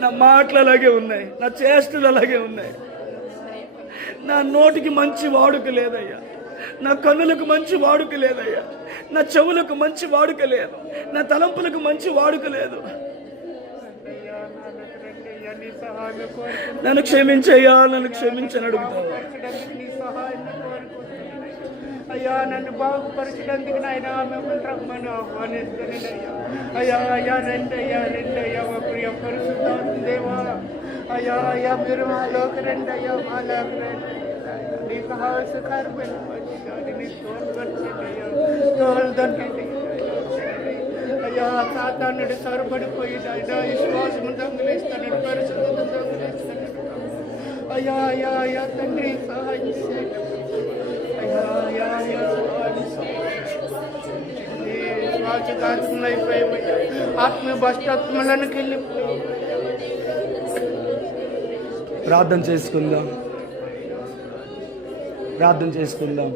నా మాటలు అలాగే ఉన్నాయి, నా చేష్టలు అలాగే ఉన్నాయి, నా నోటికి మంచి వాడుక లేదయ్యా, నా కన్నులకు మంచి వాడుక లేదయ్యా, నా చెవులకు మంచి వాడుక లేదు, నా తలంపులకు మంచి వాడుక లేదు. నన్ను క్షమించయ్యా, నన్ను క్షమించని అడుగుతాను. అయ్యా నన్ను బాగుపరచడానికి నాయన మిమ్మల్ని రమ్మని ఆహ్వానిస్తున్నానయ్యా. అయ్యా అయ్యా రెండయ్యా మా ప్రియ పరిశుద్ధాత్మ దేవా, అయ్యా మీరు మాలోకి రెండయ్యా, మాలోకి రండి. నీకు హాస్యకరమైన మంచిదాన్ని నీ తోడుపరచండియ్యా, తోడుదండి. అయ్యా సాతానుడు సొరబడిపోయింది, అయినా విశ్వాసము దొంగిలిస్తాడు, పరిశుద్ధత దొంగిలిస్తాడు. అయ్యా తండ్రి సహాయం చేయండి. ఆత్మ భ్రష్టాత్మలను ప్రార్థన చేసుకుందాం. ప్రార్థన చేసుకుందాం.